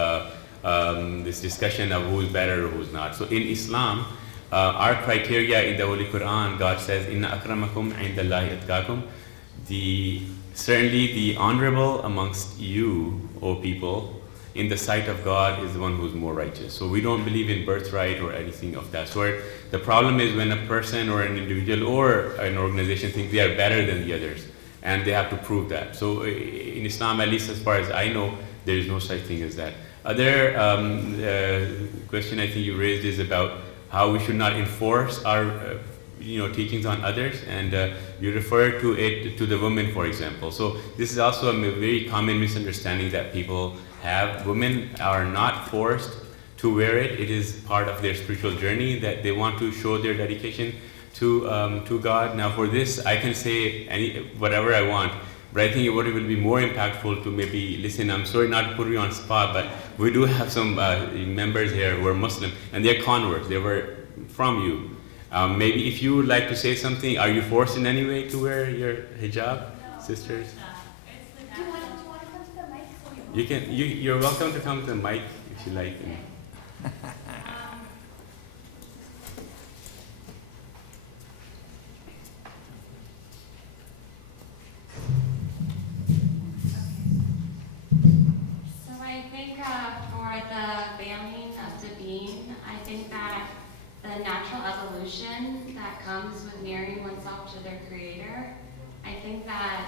this discussion of who's better or who's not. So in Islam, our criteria in the Holy Quran, God says, "Inna akramakum indallahi atqakum." Certainly the honorable amongst you, O people, in the sight of God is the one who's more righteous. So we don't believe in birthright or anything of that sort. The problem is when a person or an individual or an organization thinks they are better than the others, and they have to prove that. So in Islam, at least as far as I know, there is no such thing as that. Other question I think you raised is about how we should not enforce our teachings on others, and you refer to it to the women, for example. So this is also a very common misunderstanding that people have. Women are not forced to wear it. It is part of their spiritual journey that they want to show their dedication to God. Now for this, I can say whatever I want, but I think it will be more impactful to maybe listen. I'm sorry not to put you on the spot, but we do have some members here who are Muslim, and they're converts. They were from you. Maybe if you would like to say something, are you forced in any way to wear your hijab, sisters? Do you want to come to the mic? You're welcome to come to the mic if you like. So I think for the veiling of the being, I think that the natural evolution that comes with nearing oneself to their creator, I think that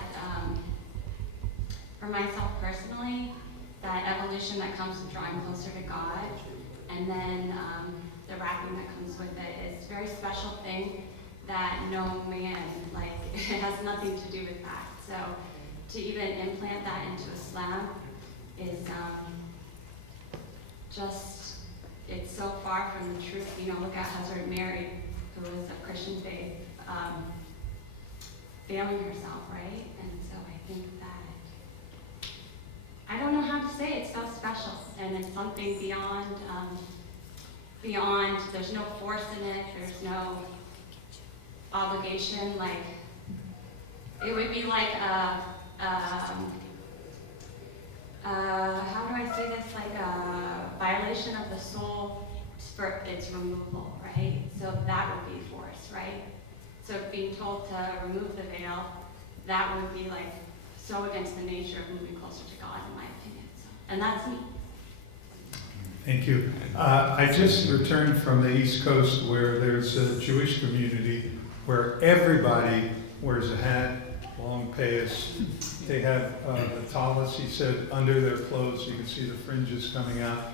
for myself personally, that evolution that comes with drawing closer to God, and then the wrapping that comes with it is a very special thing that no man, like, it has nothing to do with that. So to even implant that into Islam is just, it's so far from the truth. You know, look at Hazrat Mary, who was a Christian faith, failing herself, right? And so I think that, I don't know how to say it, it's so special, and it's something beyond, there's no force in it, there's no obligation, like, it would be like how do I say this, like a violation of the soul for its removal, right? So that would be force, right? So being told to remove the veil, that would be like so against the nature of moving closer to God, in my opinion. So, and that's me. Thank you. I just returned from the East Coast where there's a Jewish community where everybody wears a hat, long payas. They have the tallis, he said, under their clothes. You can see the fringes coming out.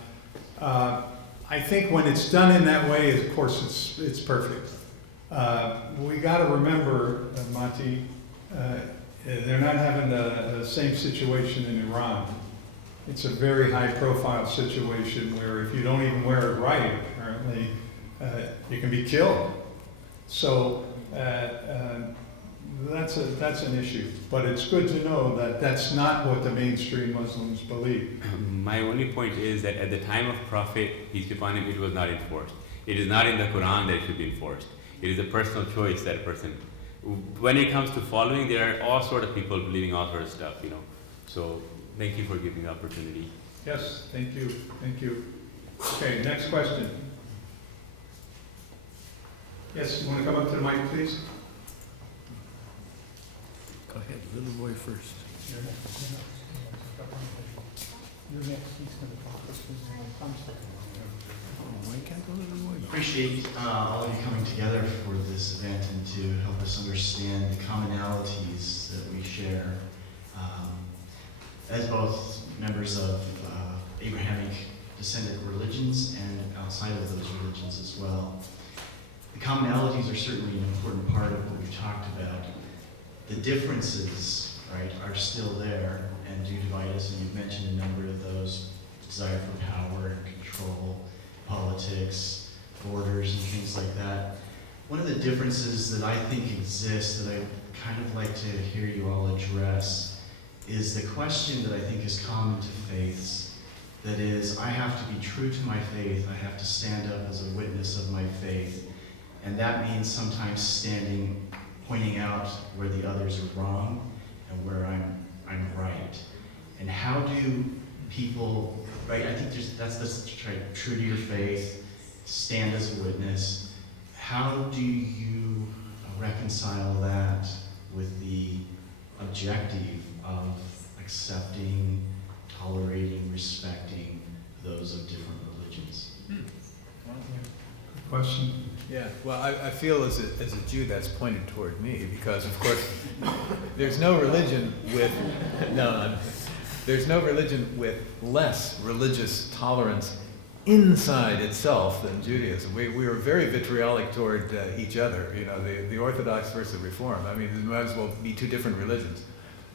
I think when it's done in that way, of course, it's perfect. We got to remember, Mati, they're not having the same situation in Iran. It's a very high-profile situation where if you don't even wear it right, apparently, you can be killed. So that's an issue. But it's good to know that that's not what the mainstream Muslims believe. My only point is that at the time of Prophet, peace be upon him, it was not enforced. It is not in the Quran that it should be enforced. It is a personal choice that a person. When it comes to following, there are all sort of people believing all sort of stuff, you know. So thank you for giving the opportunity. Yes, thank you, thank you. Okay, next question. Yes, you want to come up to the mic, please? Go ahead, little boy first. Why can't the little boy? Appreciate all of you coming together for this event and to help us understand the commonalities that we share as both members of Abrahamic descendant religions and outside of those religions as well. The commonalities are certainly an important part of what we've talked about. The differences, right, are still there and do divide us, and you've mentioned a number of those: desire for power and control, politics, borders, and things like that. One of the differences that I think exists that I kind of like to hear you all address is the question that I think is common to faiths. That is, I have to be true to my faith, I have to stand up as a witness of my faith, and that means sometimes pointing out where the others are wrong and where I'm right. And how do people, right, I think that's true to your faith, stand as a witness. How do you reconcile that with the objective of accepting, tolerating, respecting those of different religions? Question? Yeah, well, I feel as a Jew that's pointed toward me because, of course, there's no religion with there's no religion with less religious tolerance inside itself than Judaism. We are very vitriolic toward each other. You know, the Orthodox versus Reform. I mean, there might as well be two different religions.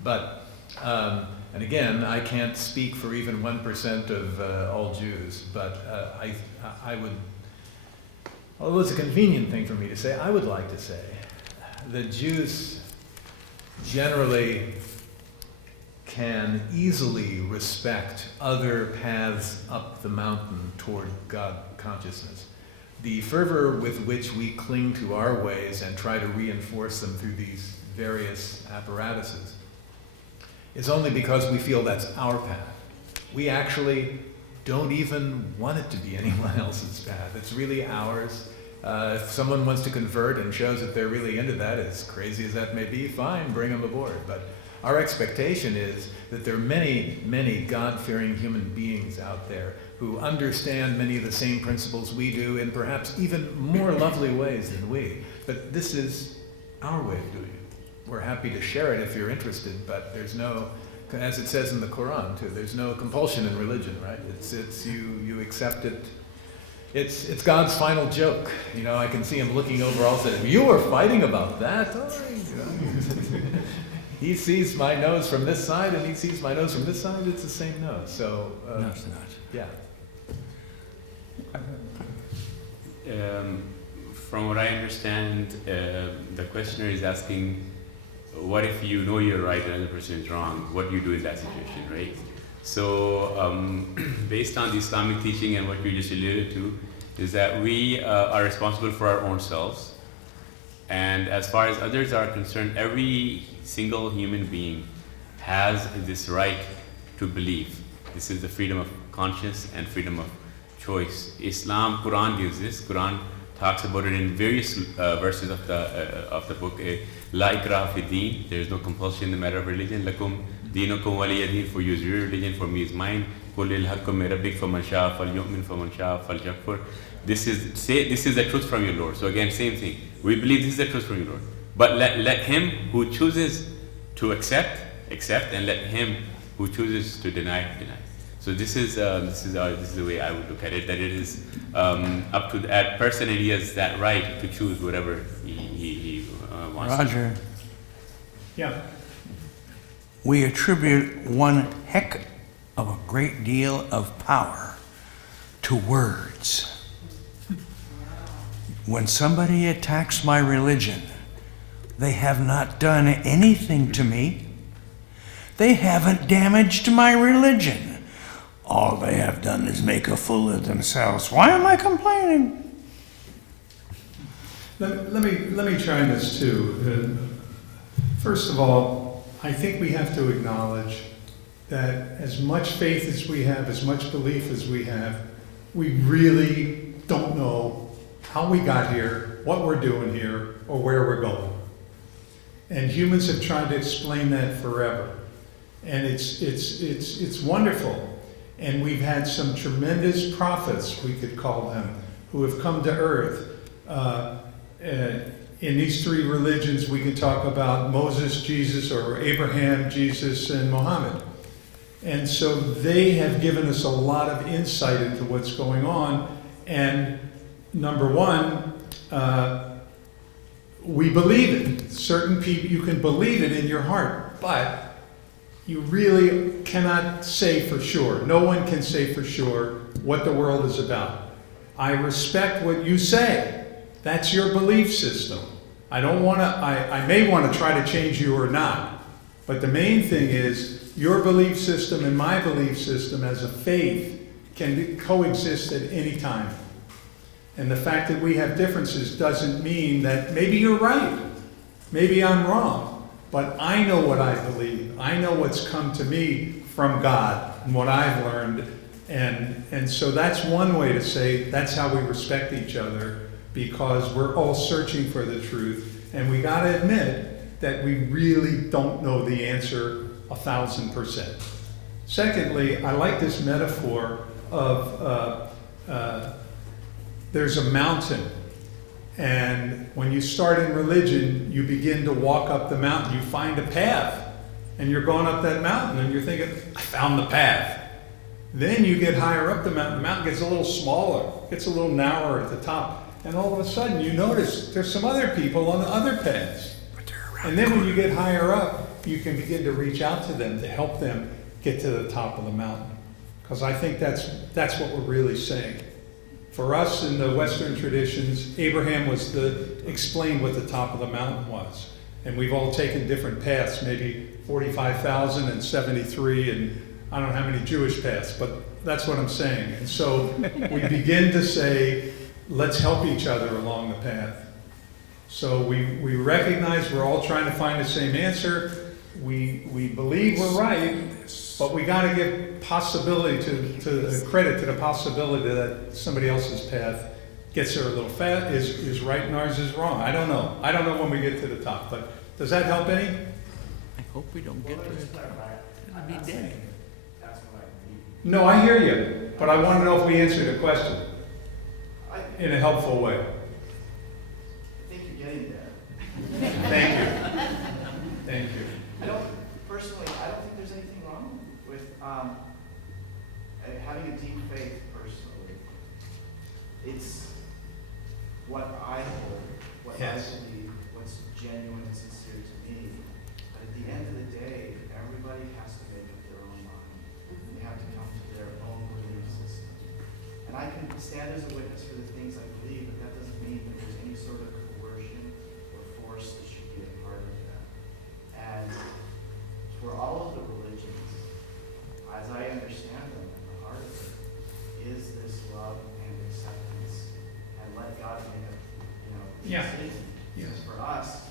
But and again, I can't speak for even 1% of all Jews, but I would. Although it's a convenient thing for me to say, I would like to say that Jews generally can easily respect other paths up the mountain toward God consciousness. The fervor with which we cling to our ways and try to reinforce them through these various apparatuses is only because we feel that's our path. We actually don't even want it to be anyone else's path. It's really ours. If someone wants to convert and shows that they're really into that, as crazy as that may be, fine, bring them aboard. But our expectation is that there are many, many God-fearing human beings out there who understand many of the same principles we do in perhaps even more lovely ways than we. But this is our way of doing it. We're happy to share it if you're interested, but there's no, as it says in the Quran too, there's no compulsion in religion, right? It's you accept it. it's God's final joke. You know, I can see him looking over all said, you were fighting about that? Oh, you know. He sees my nose from this side and he sees my nose from this side, it's the same nose. So, No, it's not. yeah. From what I understand, the questioner is asking, what if you know you're right and another person is wrong? What do you do in that situation, right? So, based on the Islamic teaching and what you just alluded to, is that we are responsible for our own selves. And as far as others are concerned, every single human being has this right to believe. This is the freedom of conscience and freedom of choice. Islam, Quran gives this. Quran talks about it in various verses of the book. La ikraha fi din. There is no compulsion in the matter of religion. Lakum dinukum waliya din. For you is your religion, for me is mine. Qul lil haqqu min rabbik faman sha'a falyu'min faman sha'a falyakfur. This is the truth from your Lord. So again, same thing. We believe this is the truth from your Lord. But let him who chooses to accept, and let him who chooses to deny. So this is the way I would look at it. That it is up to that person, and he has that right to choose whatever he wants. Roger, Yeah. we attribute one heck of a great deal of power to words. When somebody attacks my religion, they have not done anything to me. They haven't damaged my religion. All they have done is make a fool of themselves. Why am I complaining? Let me try this too. First of all, I think we have to acknowledge that as much faith as we have, as much belief as we have, we really don't know how we got here, what we're doing here, or where we're going. And humans have tried to explain that forever. And it's wonderful. And we've had some tremendous prophets, we could call them, who have come to earth. In these three religions, we can talk about Moses, Jesus, or Abraham, Jesus, and Muhammad. And so they have given us a lot of insight into what's going on. And number one, we believe it. Certain people, you can believe it in your heart, but you really cannot say for sure. No one can say for sure what the world is about. I respect what you say. That's your belief system. I may want to try to change you or not. But the main thing is your belief system and my belief system as a faith can coexist at any time. And the fact that we have differences doesn't mean that maybe you're right. Maybe I'm wrong. But I know what I believe. I know what's come to me from God and what I've learned. And so that's one way to say that's how we respect each other, because we're all searching for the truth. And we got to admit that we really don't know the answer 1,000%. Secondly, I like this metaphor of there's a mountain. And when you start in religion, you begin to walk up the mountain. You find a path, and you're going up that mountain, and you're thinking, I found the path. Then you get higher up the mountain gets a little smaller, gets a little narrower at the top, and all of a sudden you notice there's some other people on the other paths. And then when you get higher up, you can begin to reach out to them to help them get to the top of the mountain. Because I think that's what we're really saying. For us in the Western traditions, Abraham explained what the top of the mountain was. And we've all taken different paths, maybe 45,000 and 73, and I don't know how many Jewish paths, but that's what I'm saying. And so we begin to say, let's help each other along the path. So we recognize we're all trying to find the same answer. We believe we're right, but we got to give possibility to credit to the possibility that somebody else's path gets there a little fast, is right and ours is wrong. I don't know. I don't know when we get to the top, but does that help any? I hope we don't get to it. It'll be dead. No, I hear you, but I want to know if we answered the question in a helpful way. I think you're getting there. Thank you. Thank you. Personally, I don't think there's anything wrong with having a deep faith personally. it's what I hold, what I believe, what's genuine and sincere to me. But at the end of the day, everybody has to make up their own mind. They have to come to their own belief system. And I can stand as a witness for the things I believe, but that doesn't mean that there's any sort of coercion or force that should be a part of that. And for all of the religions, as I understand them, at the heart of it, is this love and acceptance, and let God make a decision. Yes. For us,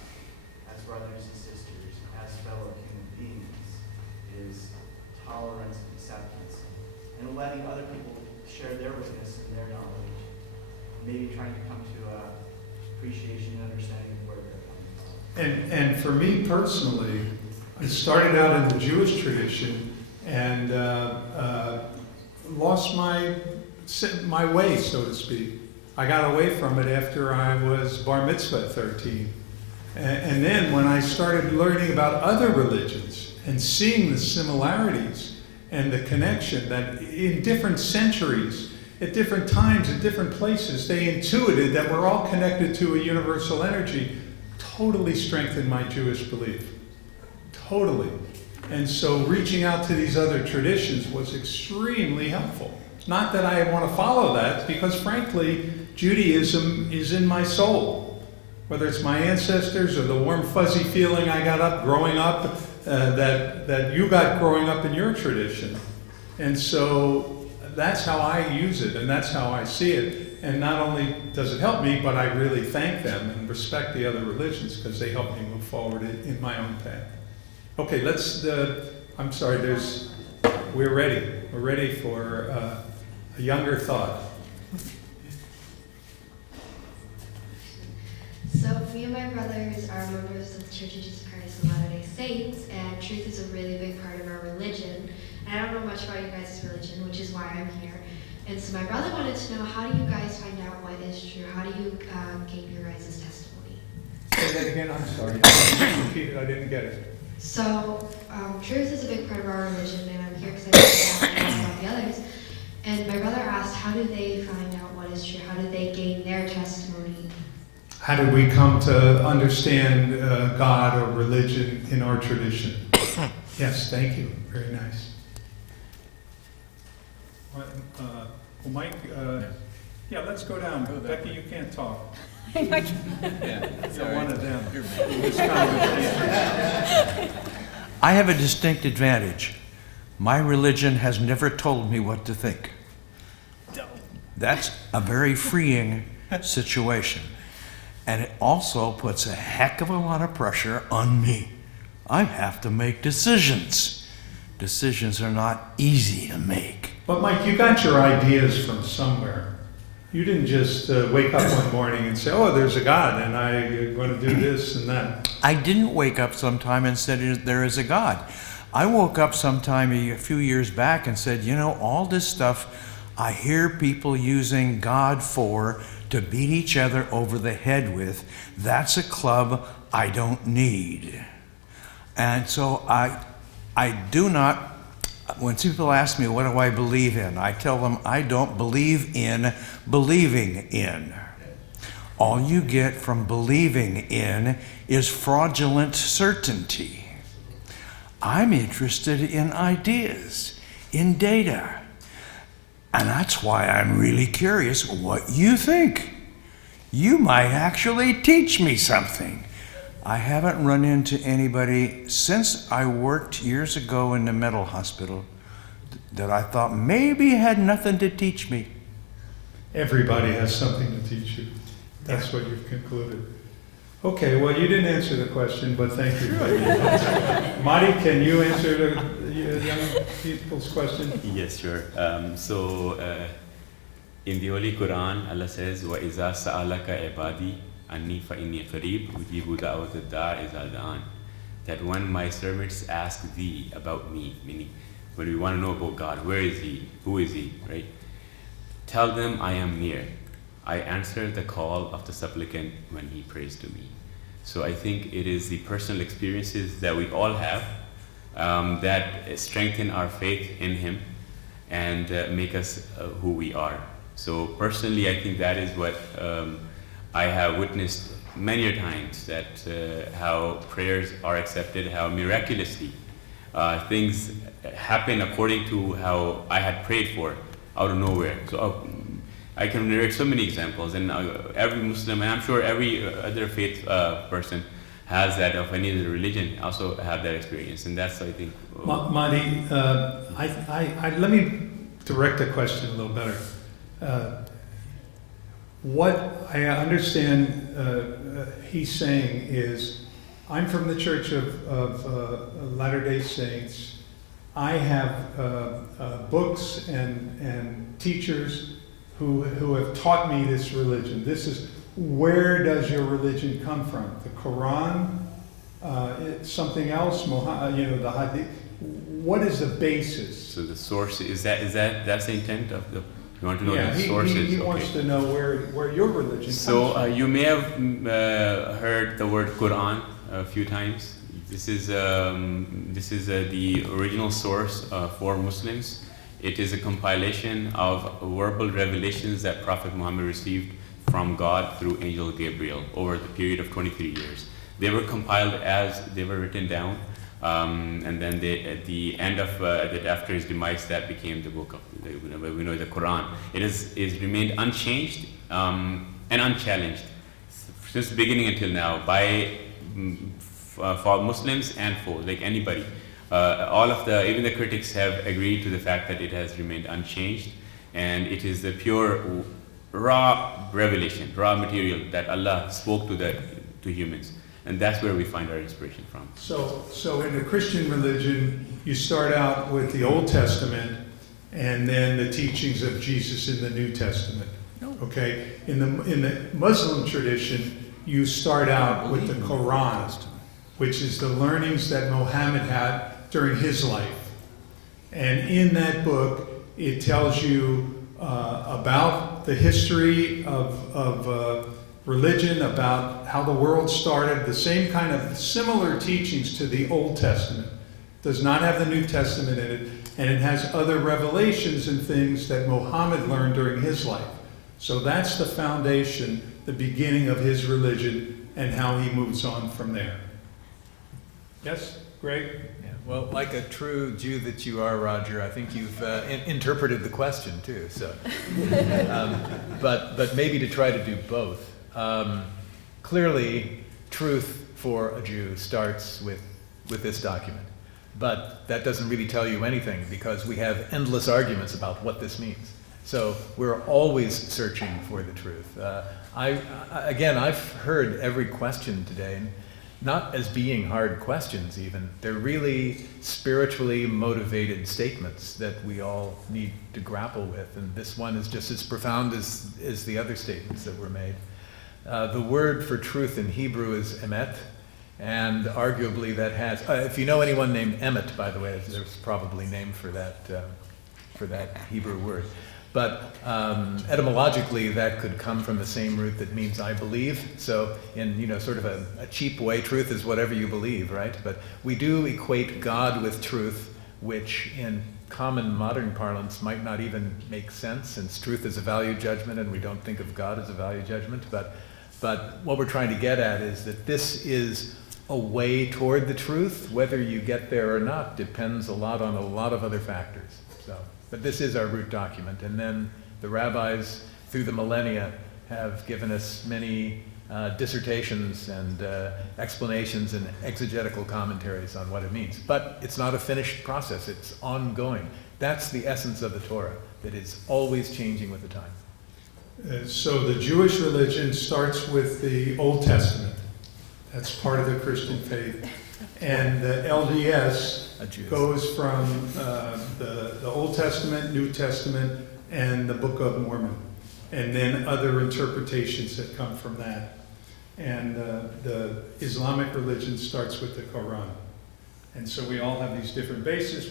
as brothers and sisters, as fellow human beings, is tolerance and acceptance, and letting other people share their witness and their knowledge, maybe trying to come to a appreciation and understanding of where they're coming from. And for me personally, I started out in the Jewish tradition and lost my way, so to speak. I got away from it after I was bar mitzvah at 13. And then when I started learning about other religions and seeing the similarities and the connection that in different centuries, at different times, at different places, they intuited that we're all connected to a universal energy, totally strengthened my Jewish belief. Totally. And so reaching out to these other traditions was extremely helpful. Not that I want to follow that, because frankly, Judaism is in my soul. Whether it's my ancestors or the warm fuzzy feeling I got up growing up, that you got growing up in your tradition. And so that's how I use it, and that's how I see it. And not only does it help me, but I really thank them and respect the other religions because they help me move forward in my own path. Okay, I'm sorry, we're ready. We're ready for a younger thought. So me and my brothers are members of the Church of Jesus Christ of Latter-day Saints, and truth is a really big part of our religion. And I don't know much about you guys' religion, which is why I'm here. And so my brother wanted to know, how do you guys find out what is true? How do you gain your guys' testimony? Say that again, I'm sorry. Repeat it, I didn't get it. So truth is a big part of our religion, and I'm here because I don't know about the others. And my brother asked, how do they find out what is true? How do they gain their testimony? How did we come to understand God or religion in our tradition? Yes, thank you. Very nice. Well, Mike, yeah, let's go down. Becky, you can't talk. Yeah, You're one of them. I have a distinct advantage. My religion has never told me what to think. That's a very freeing situation. And it also puts a heck of a lot of pressure on me. I have to make decisions. Decisions are not easy to make. But Mike, you got your ideas from somewhere. You didn't just wake up one morning and say, oh, there's a God, and I'm going to do this and that. I didn't wake up sometime and said there is a God. I woke up sometime a few years back and said, you know, all this stuff I hear people using God to beat each other over the head with, that's a club I don't need. And so I do not, when people ask me what do I believe in, I tell them I don't believe in believing in. All you get from believing in is fraudulent certainty. I'm interested in ideas, in data. And that's why I'm really curious what you think. You might actually teach me something. I haven't run into anybody since I worked years ago in the mental hospital that I thought maybe had nothing to teach me. Everybody has something to teach you. That's what you've concluded. Okay, well, you didn't answer the question, but thank you. Mati, can you answer the young people's question? Yes, sure. In the Holy Quran, Allah says, وَإِذَا سَأَلَكَ عِبَادِي أَنِّي فَإِنِّي قَرِيبٌ أُجِيبُ دَعْوَةَ الدَّاعِ إِذَا دَعَانِ. That when my servants ask thee about me, meaning when we want to know about God, where is He, who is He, right? Tell them I am near. I answer the call of the supplicant when he prays to me. So I think it is the personal experiences that we all have that strengthen our faith in Him and make us who we are. So personally, I think that is what I have witnessed many times, that how prayers are accepted, how miraculously things happen according to how I had prayed for, out of nowhere. So I can narrate so many examples, and every Muslim, and I'm sure every other faith person has that, of any other religion also have that experience, and that's, I think. Madi, let me direct the question a little better. What I understand he's saying is, I'm from the Church of Latter-day Saints. I have books and teachers who have taught me this religion. This is, where does your religion come from? The Quran, something else, the Hadith. What is the basis? So the source, that's the intent of the, you want to know the sources? He wants to know where your religion comes from. You may have heard the word Quran a few times. This is the original source for Muslims. It is a compilation of verbal revelations that Prophet Muhammad received from God through Angel Gabriel over the period of 23 years. They were compiled as they were written down, and then at the end of after his demise, that became the book of we know the Quran. It is remained unchanged and unchallenged since the beginning until now by for Muslims and for like anybody. All of even the critics have agreed to the fact that it has remained unchanged, and it is the pure raw revelation, raw material that Allah spoke to humans, and that's where we find our inspiration from. So in the Christian religion, you start out with the Old Testament, and then the teachings of Jesus in the New Testament. Okay, in the Muslim tradition, you start out with the Quran, which is the learnings that Muhammad had during his life. And in that book, it tells you about the history of religion, about how the world started, the same kind of similar teachings to the Old Testament. Does not have the New Testament in it, and it has other revelations and things that Muhammad learned during his life. So that's the foundation, the beginning of his religion, and how he moves on from there. Yes, Greg? Yeah, well, like a true Jew that you are, Roger, I think you've interpreted the question too. So, but maybe to try to do both. Clearly, truth for a Jew starts with this document, but that doesn't really tell you anything because we have endless arguments about what this means. So we're always searching for the truth. I've heard every question today. Not as being hard questions even. They're really spiritually motivated statements that we all need to grapple with, and this one is just as profound as the other statements that were made. The word for truth in Hebrew is emet, and arguably that has, if you know anyone named Emmet, by the way, there's probably a name for that Hebrew word. But etymologically, that could come from the same root that means I believe. So in sort of a cheap way, truth is whatever you believe, right? But we do equate God with truth, which in common modern parlance might not even make sense, since truth is a value judgment, and we don't think of God as a value judgment. But what we're trying to get at is that this is a way toward the truth. Whether you get there or not depends a lot on a lot of other factors. But this is our root document, and then the rabbis, through the millennia, have given us many dissertations and explanations and exegetical commentaries on what it means. But it's not a finished process, it's ongoing. That's the essence of the Torah, that is always changing with the time. So the Jewish religion starts with the Old Testament. That's part of the Christian faith. And the LDS goes from the Old Testament, New Testament, and the Book of Mormon, and then other interpretations that come from that. And the Islamic religion starts with the Quran. And so we all have these different bases.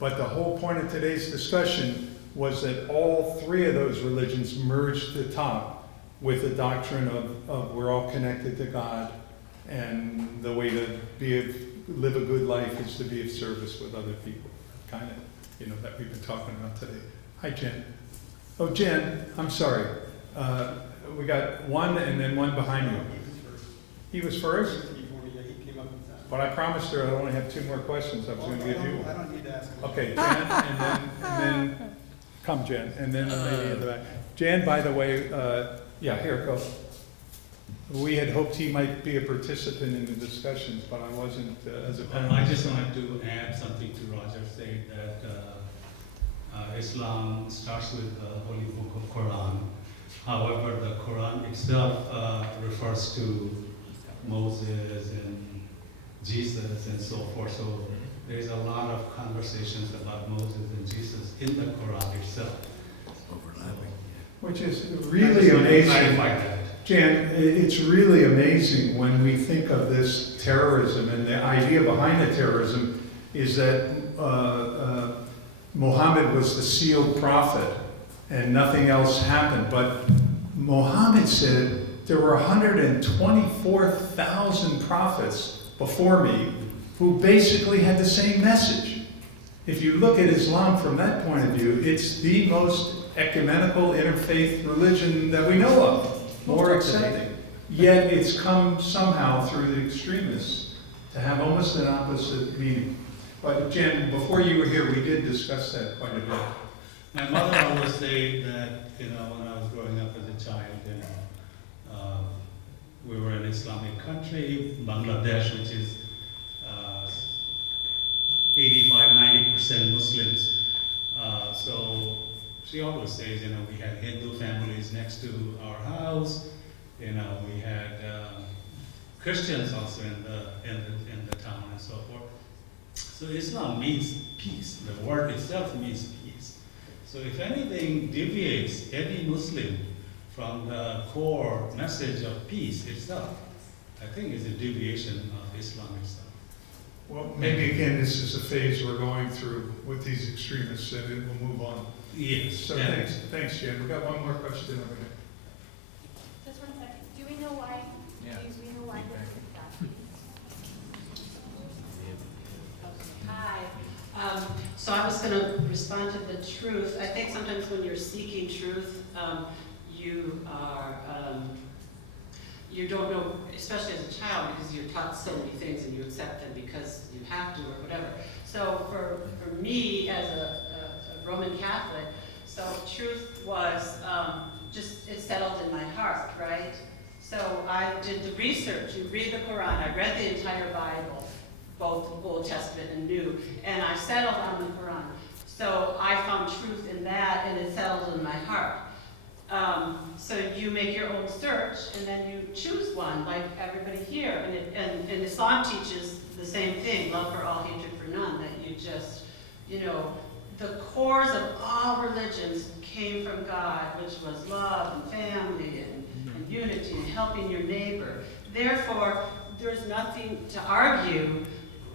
But the whole point of today's discussion was that all three of those religions merged at the top with the doctrine of we're all connected to God, and the way to live a good life is to be of service with other people. Kind of, that we've been talking about today. Hi, Jen. Oh, Jen, I'm sorry. We got one and then one behind you. He was first? But I promised her I'd only have 2 more questions. I was going to give you one. I don't need to ask. Okay, Jan, and then come, Jan, and then the lady in the back. Jan, by the way, yeah, here, go. We had hoped he might be a participant in the discussions, but I wasn't as a panelist. I just wanted to add something to Roger said that Islam starts with the Holy Book of Quran. However, the Quran itself refers to Moses and Jesus and so forth. So there's a lot of conversations about Moses and Jesus in the Quran itself. Overlapping. Which is really amazing. Jan, it's really amazing when we think of this terrorism, and the idea behind the terrorism is that Muhammad was the sealed prophet and nothing else happened. But Muhammad said there were 124,000 prophets before me who basically had the same message. If you look at Islam from that point of view, it's the most ecumenical interfaith religion that we know of. More accepting. Yet it's come somehow through the extremists to have almost an opposite meaning. But Jen, before you were here, we did discuss that quite a bit. My mother always said that, when I was growing up as a child, we were an Islamic country, Bangladesh, which is 85–90% Muslims. So she always says, we had Hindu families next to our house. We had Christians also in the town and so forth. So Islam means peace. The word itself means peace. So if anything deviates any Muslim from the core message of peace itself, I think is a deviation of Islam itself. Well, maybe again, this is a phase we're going through with these extremists, and it will move on. Yes. So thanks, Jen. We got one more question over there. Just 1 second. Do we know why? Yeah. Do we know why this is Hi. So I was going to respond to the truth. I think sometimes when you're seeking truth, you don't know, especially as a child, because you're taught so many things and you accept them because you have to or whatever. So for me as a Roman Catholic, so truth was it settled in my heart, right? So I did the research. You read the Quran. I read the entire Bible, both Old Testament and New, and I settled on the Quran. So I found truth in that, and it settled in my heart. So you make your own search, and then you choose one, like everybody here. And Islam teaches the same thing: love for all, hatred for none. That you just, the cores of all religions came from God, which was love and family and unity and helping your neighbor. Therefore, there's nothing to argue.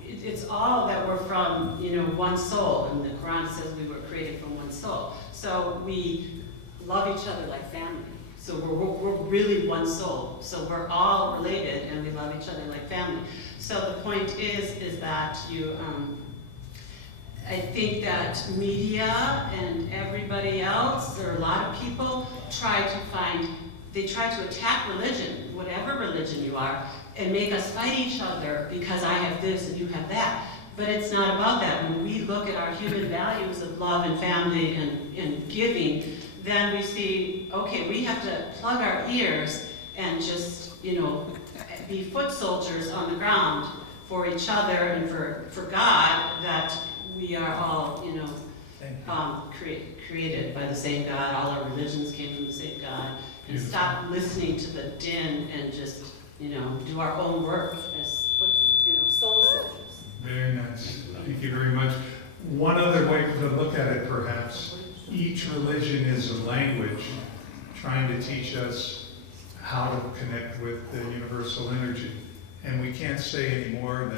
It's all that we're from, one soul. And the Quran says we were created from one soul. So we love each other like family. So we're really one soul. So we're all related and we love each other like family. So the point is that I think that media and everybody else, or a lot of people, try to attack religion, whatever religion you are, and make us fight each other because I have this and you have that. But it's not about that. When we look at our human values of love and family and giving, then we see, okay, we have to plug our ears and just, be foot soldiers on the ground for each other and for God, that we are all, created by the same God. All our religions came from the same God. And stop listening to the din and just, do our own work as, soul soldiers. Very nice. Thank you very much. One other way to look at it, perhaps, each religion is a language trying to teach us how to connect with the universal energy. And we can't say anymore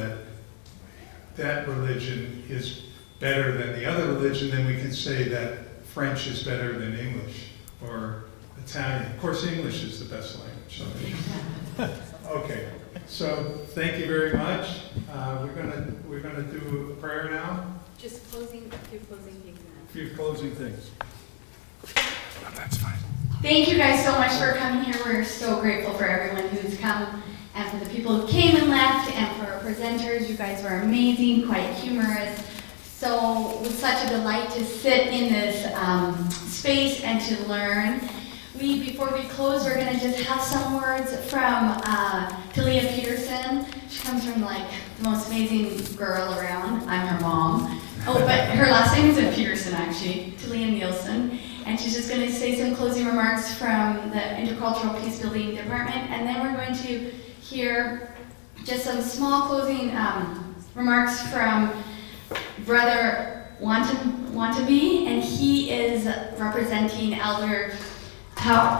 that religion is better than the other religion, then we can say that French is better than English or Italian. Of course, English is the best language. So. Okay, so thank you very much. We're gonna do a prayer now. Just a few closing things now. A few closing things. That's fine. Thank you guys so much for coming here. We're so grateful for everyone who's come and for the people who came and left and for our presenters. You guys were amazing, quite humorous. So it was such a delight to sit in this space and to learn. Before we close, we're gonna just have some words from Talia Peterson. She comes from like the most amazing girl around. I'm her mom. Oh, but her last name isn't Peterson actually, Talia Nielsen. And she's just gonna say some closing remarks from the Intercultural Peace Building Department. And then we're going to hear just some small closing remarks from Brother Wantabe, and he is representing Elder Ta'Eoalii,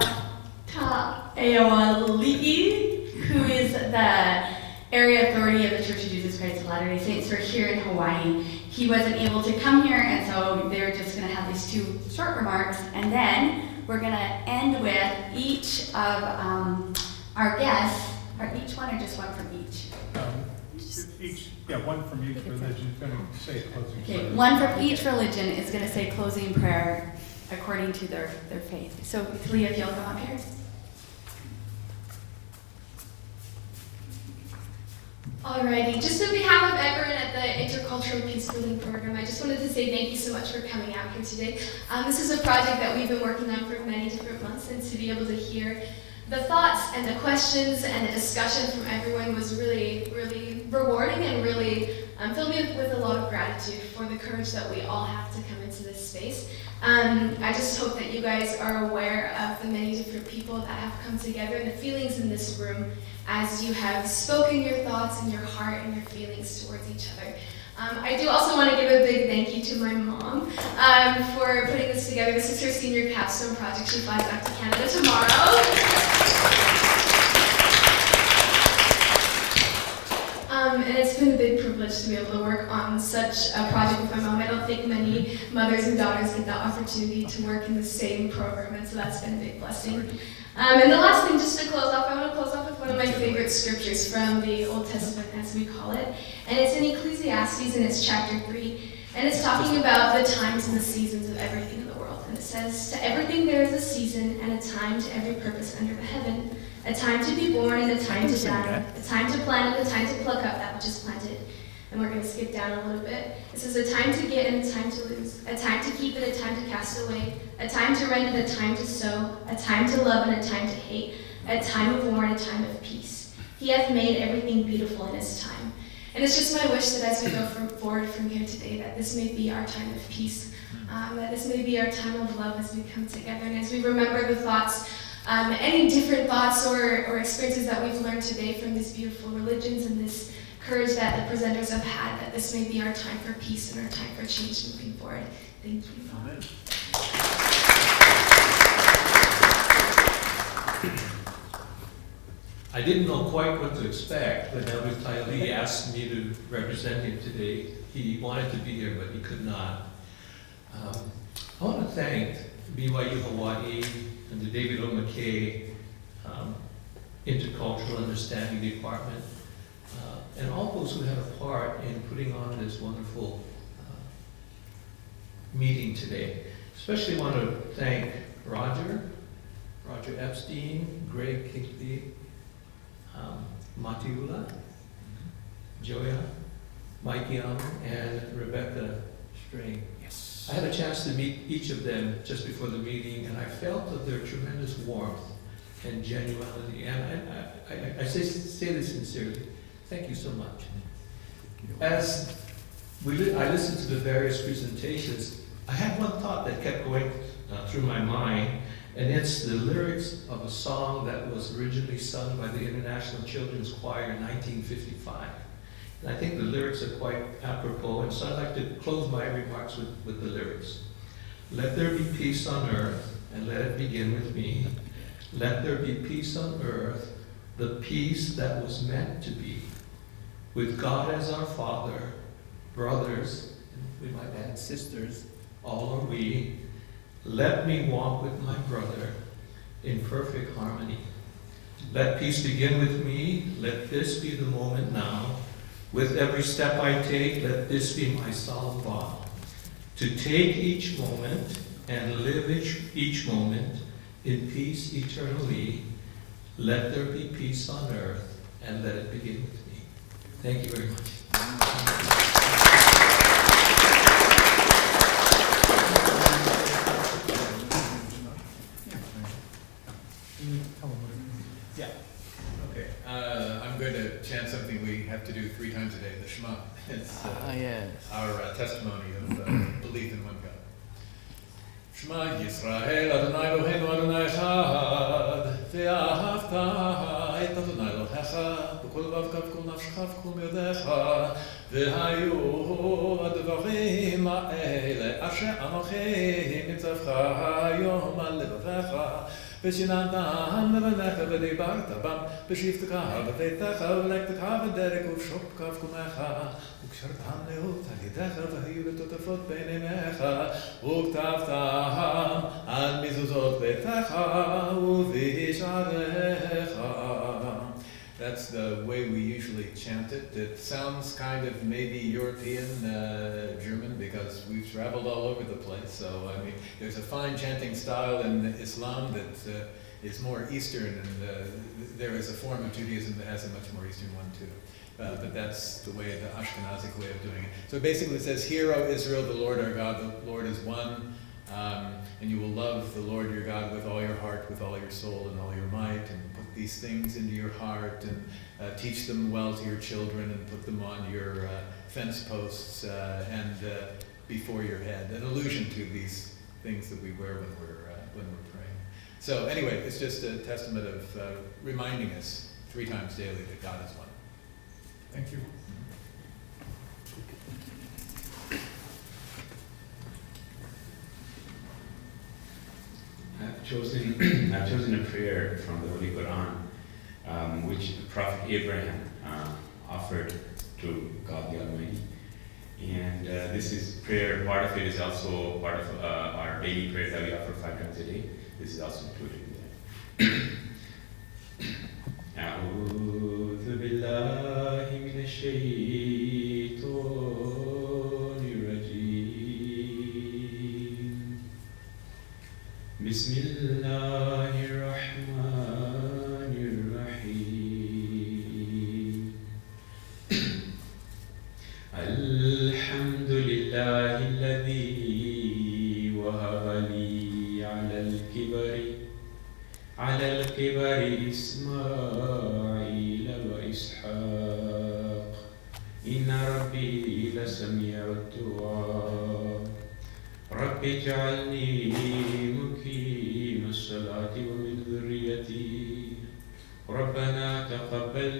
who is the area authority of the Church of Jesus Christ of Latter-day Saints for here in Hawaii. He wasn't able to come here, and so they're just going to have these two short remarks, and then we're going to end with each of our guests, or each one, or just one from each? One from each religion is going to say a closing prayer. Okay, one from each religion is going to say closing prayer according to their faith. So, Talia, if you'll come up here. Alrighty, just on behalf of everyone at the Intercultural Peace Building Program, I just wanted to say thank you so much for coming out here today. This is a project that we've been working on for many different months, and to be able to hear the thoughts and the questions and the discussion from everyone was really, really rewarding and really filled me with a lot of gratitude for the courage that we all have to come into this space. I just hope that you guys are aware of the many different people that have come together and the feelings in this room as you have spoken your thoughts and your heart and your feelings towards each other. I do also want to give a big thank you to my mom for putting this together. This is her senior capstone project. She flies back to Canada tomorrow. And it's been a big privilege to be able to work on such a project with my mom. I don't think many mothers and daughters get that opportunity to work in the same program, and so that's been a big blessing. And the last thing, just to close off, I want to close off with one of my favorite scriptures from the Old Testament, as we call it. And it's in Ecclesiastes, and it's chapter 3. And it's talking about the times and the seasons of everything in the world. And it says, "To everything there is a season, and a time to every purpose under the heaven. A time to be born, and a time to die. A time to plant, and a time to pluck up that which is planted." And we're going to skip down a little bit. It says, "A time to get and a time to lose. A time to keep and a time to cast away. A time to rend and a time to sow. A time to love and a time to hate. A time of war and a time of peace. He hath made everything beautiful in his time." And it's just my wish that as we go forward from here today, that this may be our time of peace. That this may be our time of love as we come together. And as we remember the thoughts, any different thoughts or experiences that we've learned today from these beautiful religions and this courage that the presenters have had, that this may be our time for peace and our time for change moving forward. Thank you. Amen. I didn't know quite what to expect when Elder Tylee asked me to represent him today. He wanted to be here, but he could not. I want to thank BYU Hawaii and the David O. McKay Intercultural Understanding Department, and all those who had a part in putting on this wonderful meeting today. Especially want to thank Roger Epstein, Greg Kinkley, Matiullah, Joyia, Imam, and Rebekah Strain. Yes. I had a chance to meet each of them just before the meeting, and I felt of their tremendous warmth and genuality. And I say this sincerely. Thank you so much. As I listened to the various presentations, I had one thought that kept going through my mind, and it's the lyrics of a song that was originally sung by the International Children's Choir in 1955. And I think the lyrics are quite apropos, and so I'd like to close my remarks with the lyrics. "Let there be peace on earth, and let it begin with me. Let there be peace on earth, the peace that was meant to be. With God as our Father, brothers, and we might add sisters, all are we. Let me walk with my brother in perfect harmony. Let peace begin with me. Let this be the moment now. With every step I take, let this be my solemn vow. To take each moment and live each moment in peace eternally. Let there be peace on earth, and let it begin with me. Thank you very much. Yeah. Okay. I'm going to chant something we have to do 3 times a day, the Shema. It's yes. our testimony of belief in one God. Shema Yisrael, Adonai Eloheinu, Adonai Echad, ve'ahavta et Adonai Elohecha, b'kol לבבך ובכל נפשך ובכל מאודיך, והיו הדברים האלה אשר אנוכי מצווך היום על לבביך, ושיננתם לבניך ודיברת בם בשבתך בביתך ולכתך בדרך ובשוקך ובקומך, וקשרתם לאות על ידיך והיו לטוטפות בין עיניך, וכתבתם על מזוזות ביתך ובשעריך. That's the way we usually chant it. It sounds kind of maybe European, German, because we've traveled all over the place. So, I mean, there's a fine chanting style in Islam that is more Eastern, and there is a form of Judaism that has a much more Eastern one too. But that's the way, the Ashkenazic way of doing it. So basically it says, "Hear, O Israel, the Lord our God, the Lord is one, and you will love the Lord your God with all your heart, with all your soul, and all your might, and put these things into your heart, and teach them well to your children, and put them on your fence posts and before your head." An allusion to these things that we wear when we're praying. So anyway, it's just a testament of reminding us 3 times daily that God is one. Thank you. I've chosen a prayer from the Holy Quran, which Prophet Abraham offered to God the Almighty. And this is prayer, part of it is also part of our daily prayer that we offer 5 times a day. This is also included in that. أعوذ بالله من الشيطان الرجيم. بسم الله الرحمن الرحيم. الحمد لله الذي وهب لي على الكبر إسماعيل وإسحاق إن ربي لسميع الدعاء رب اجعلني مقيم الصلاة ومن ذريتي ربنا تقبل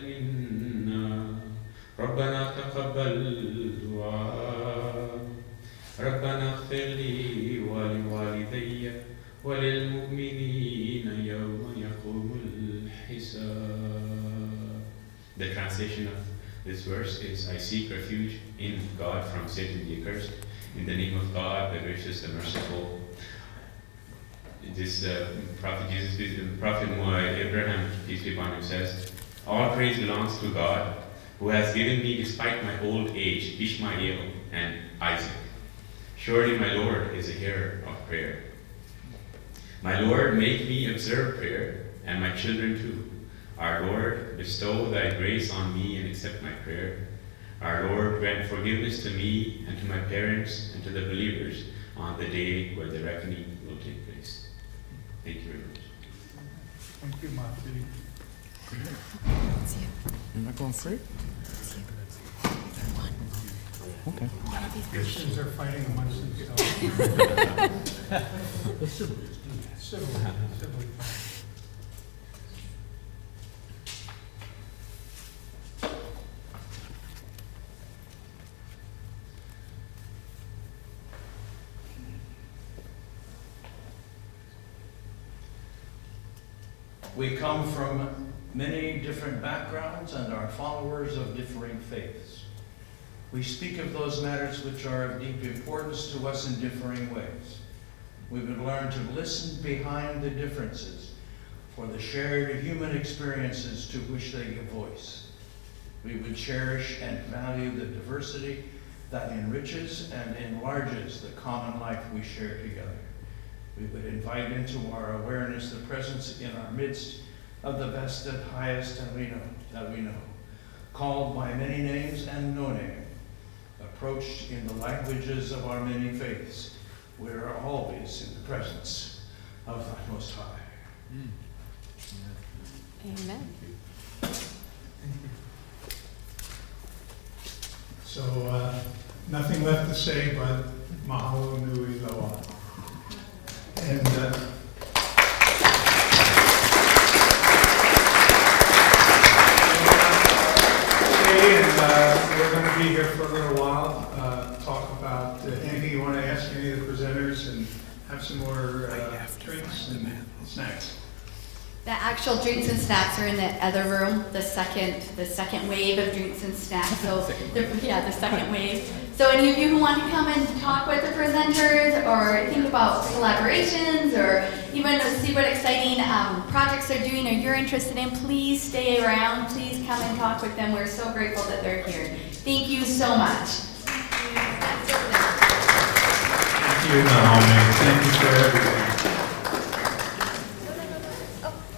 دعاء ربنا اغفر لي ولوالدي وللمؤمنين يوم يقوم الحساب. The translation of this verse is, I seek refuge in God from Satan the accursed. In the name of God, the gracious, the merciful. This Prophet Abraham, peace be upon him, says, all praise belongs to God, who has given me, despite my old age, Ishmael and Isaac. Surely my Lord is a hearer of prayer. My Lord, make me observe prayer, and my children too. Our Lord, bestow thy grace on me and accept my prayer. Our Lord, grant forgiveness to me and to my parents and to the believers on the day where the reckoning will take place. Thank you very much. Thank you, Mati. You're not going free? Okay. Christians are fighting amongst themselves. Civil. We come from many different backgrounds and are followers of differing faiths. We speak of those matters which are of deep importance to us in differing ways. We would learn to listen behind the differences for the shared human experiences to which they give voice. We would cherish and value the diversity that enriches and enlarges the common life we share together. we would invite into our awareness the presence in our midst of the best and highest that we know, called by many names and no name, approached in the languages of our many faiths. We are always in the presence of the Most High. Amen. So, nothing left to say but mahalo nui loa. And we're going to be here for a little while, talk about anything you want to ask any of the presenters and have some more drinks and snacks. The actual drinks and snacks are in the other room, the second wave of drinks and snacks. So the second wave. So any of you who want to come and talk with the presenters or think about collaborations or even see what exciting projects they're doing or you're interested in, please stay around. Please come and talk with them. We're so grateful that they're here. Thank you so much. Thank you, Naomi. Thank you for everything.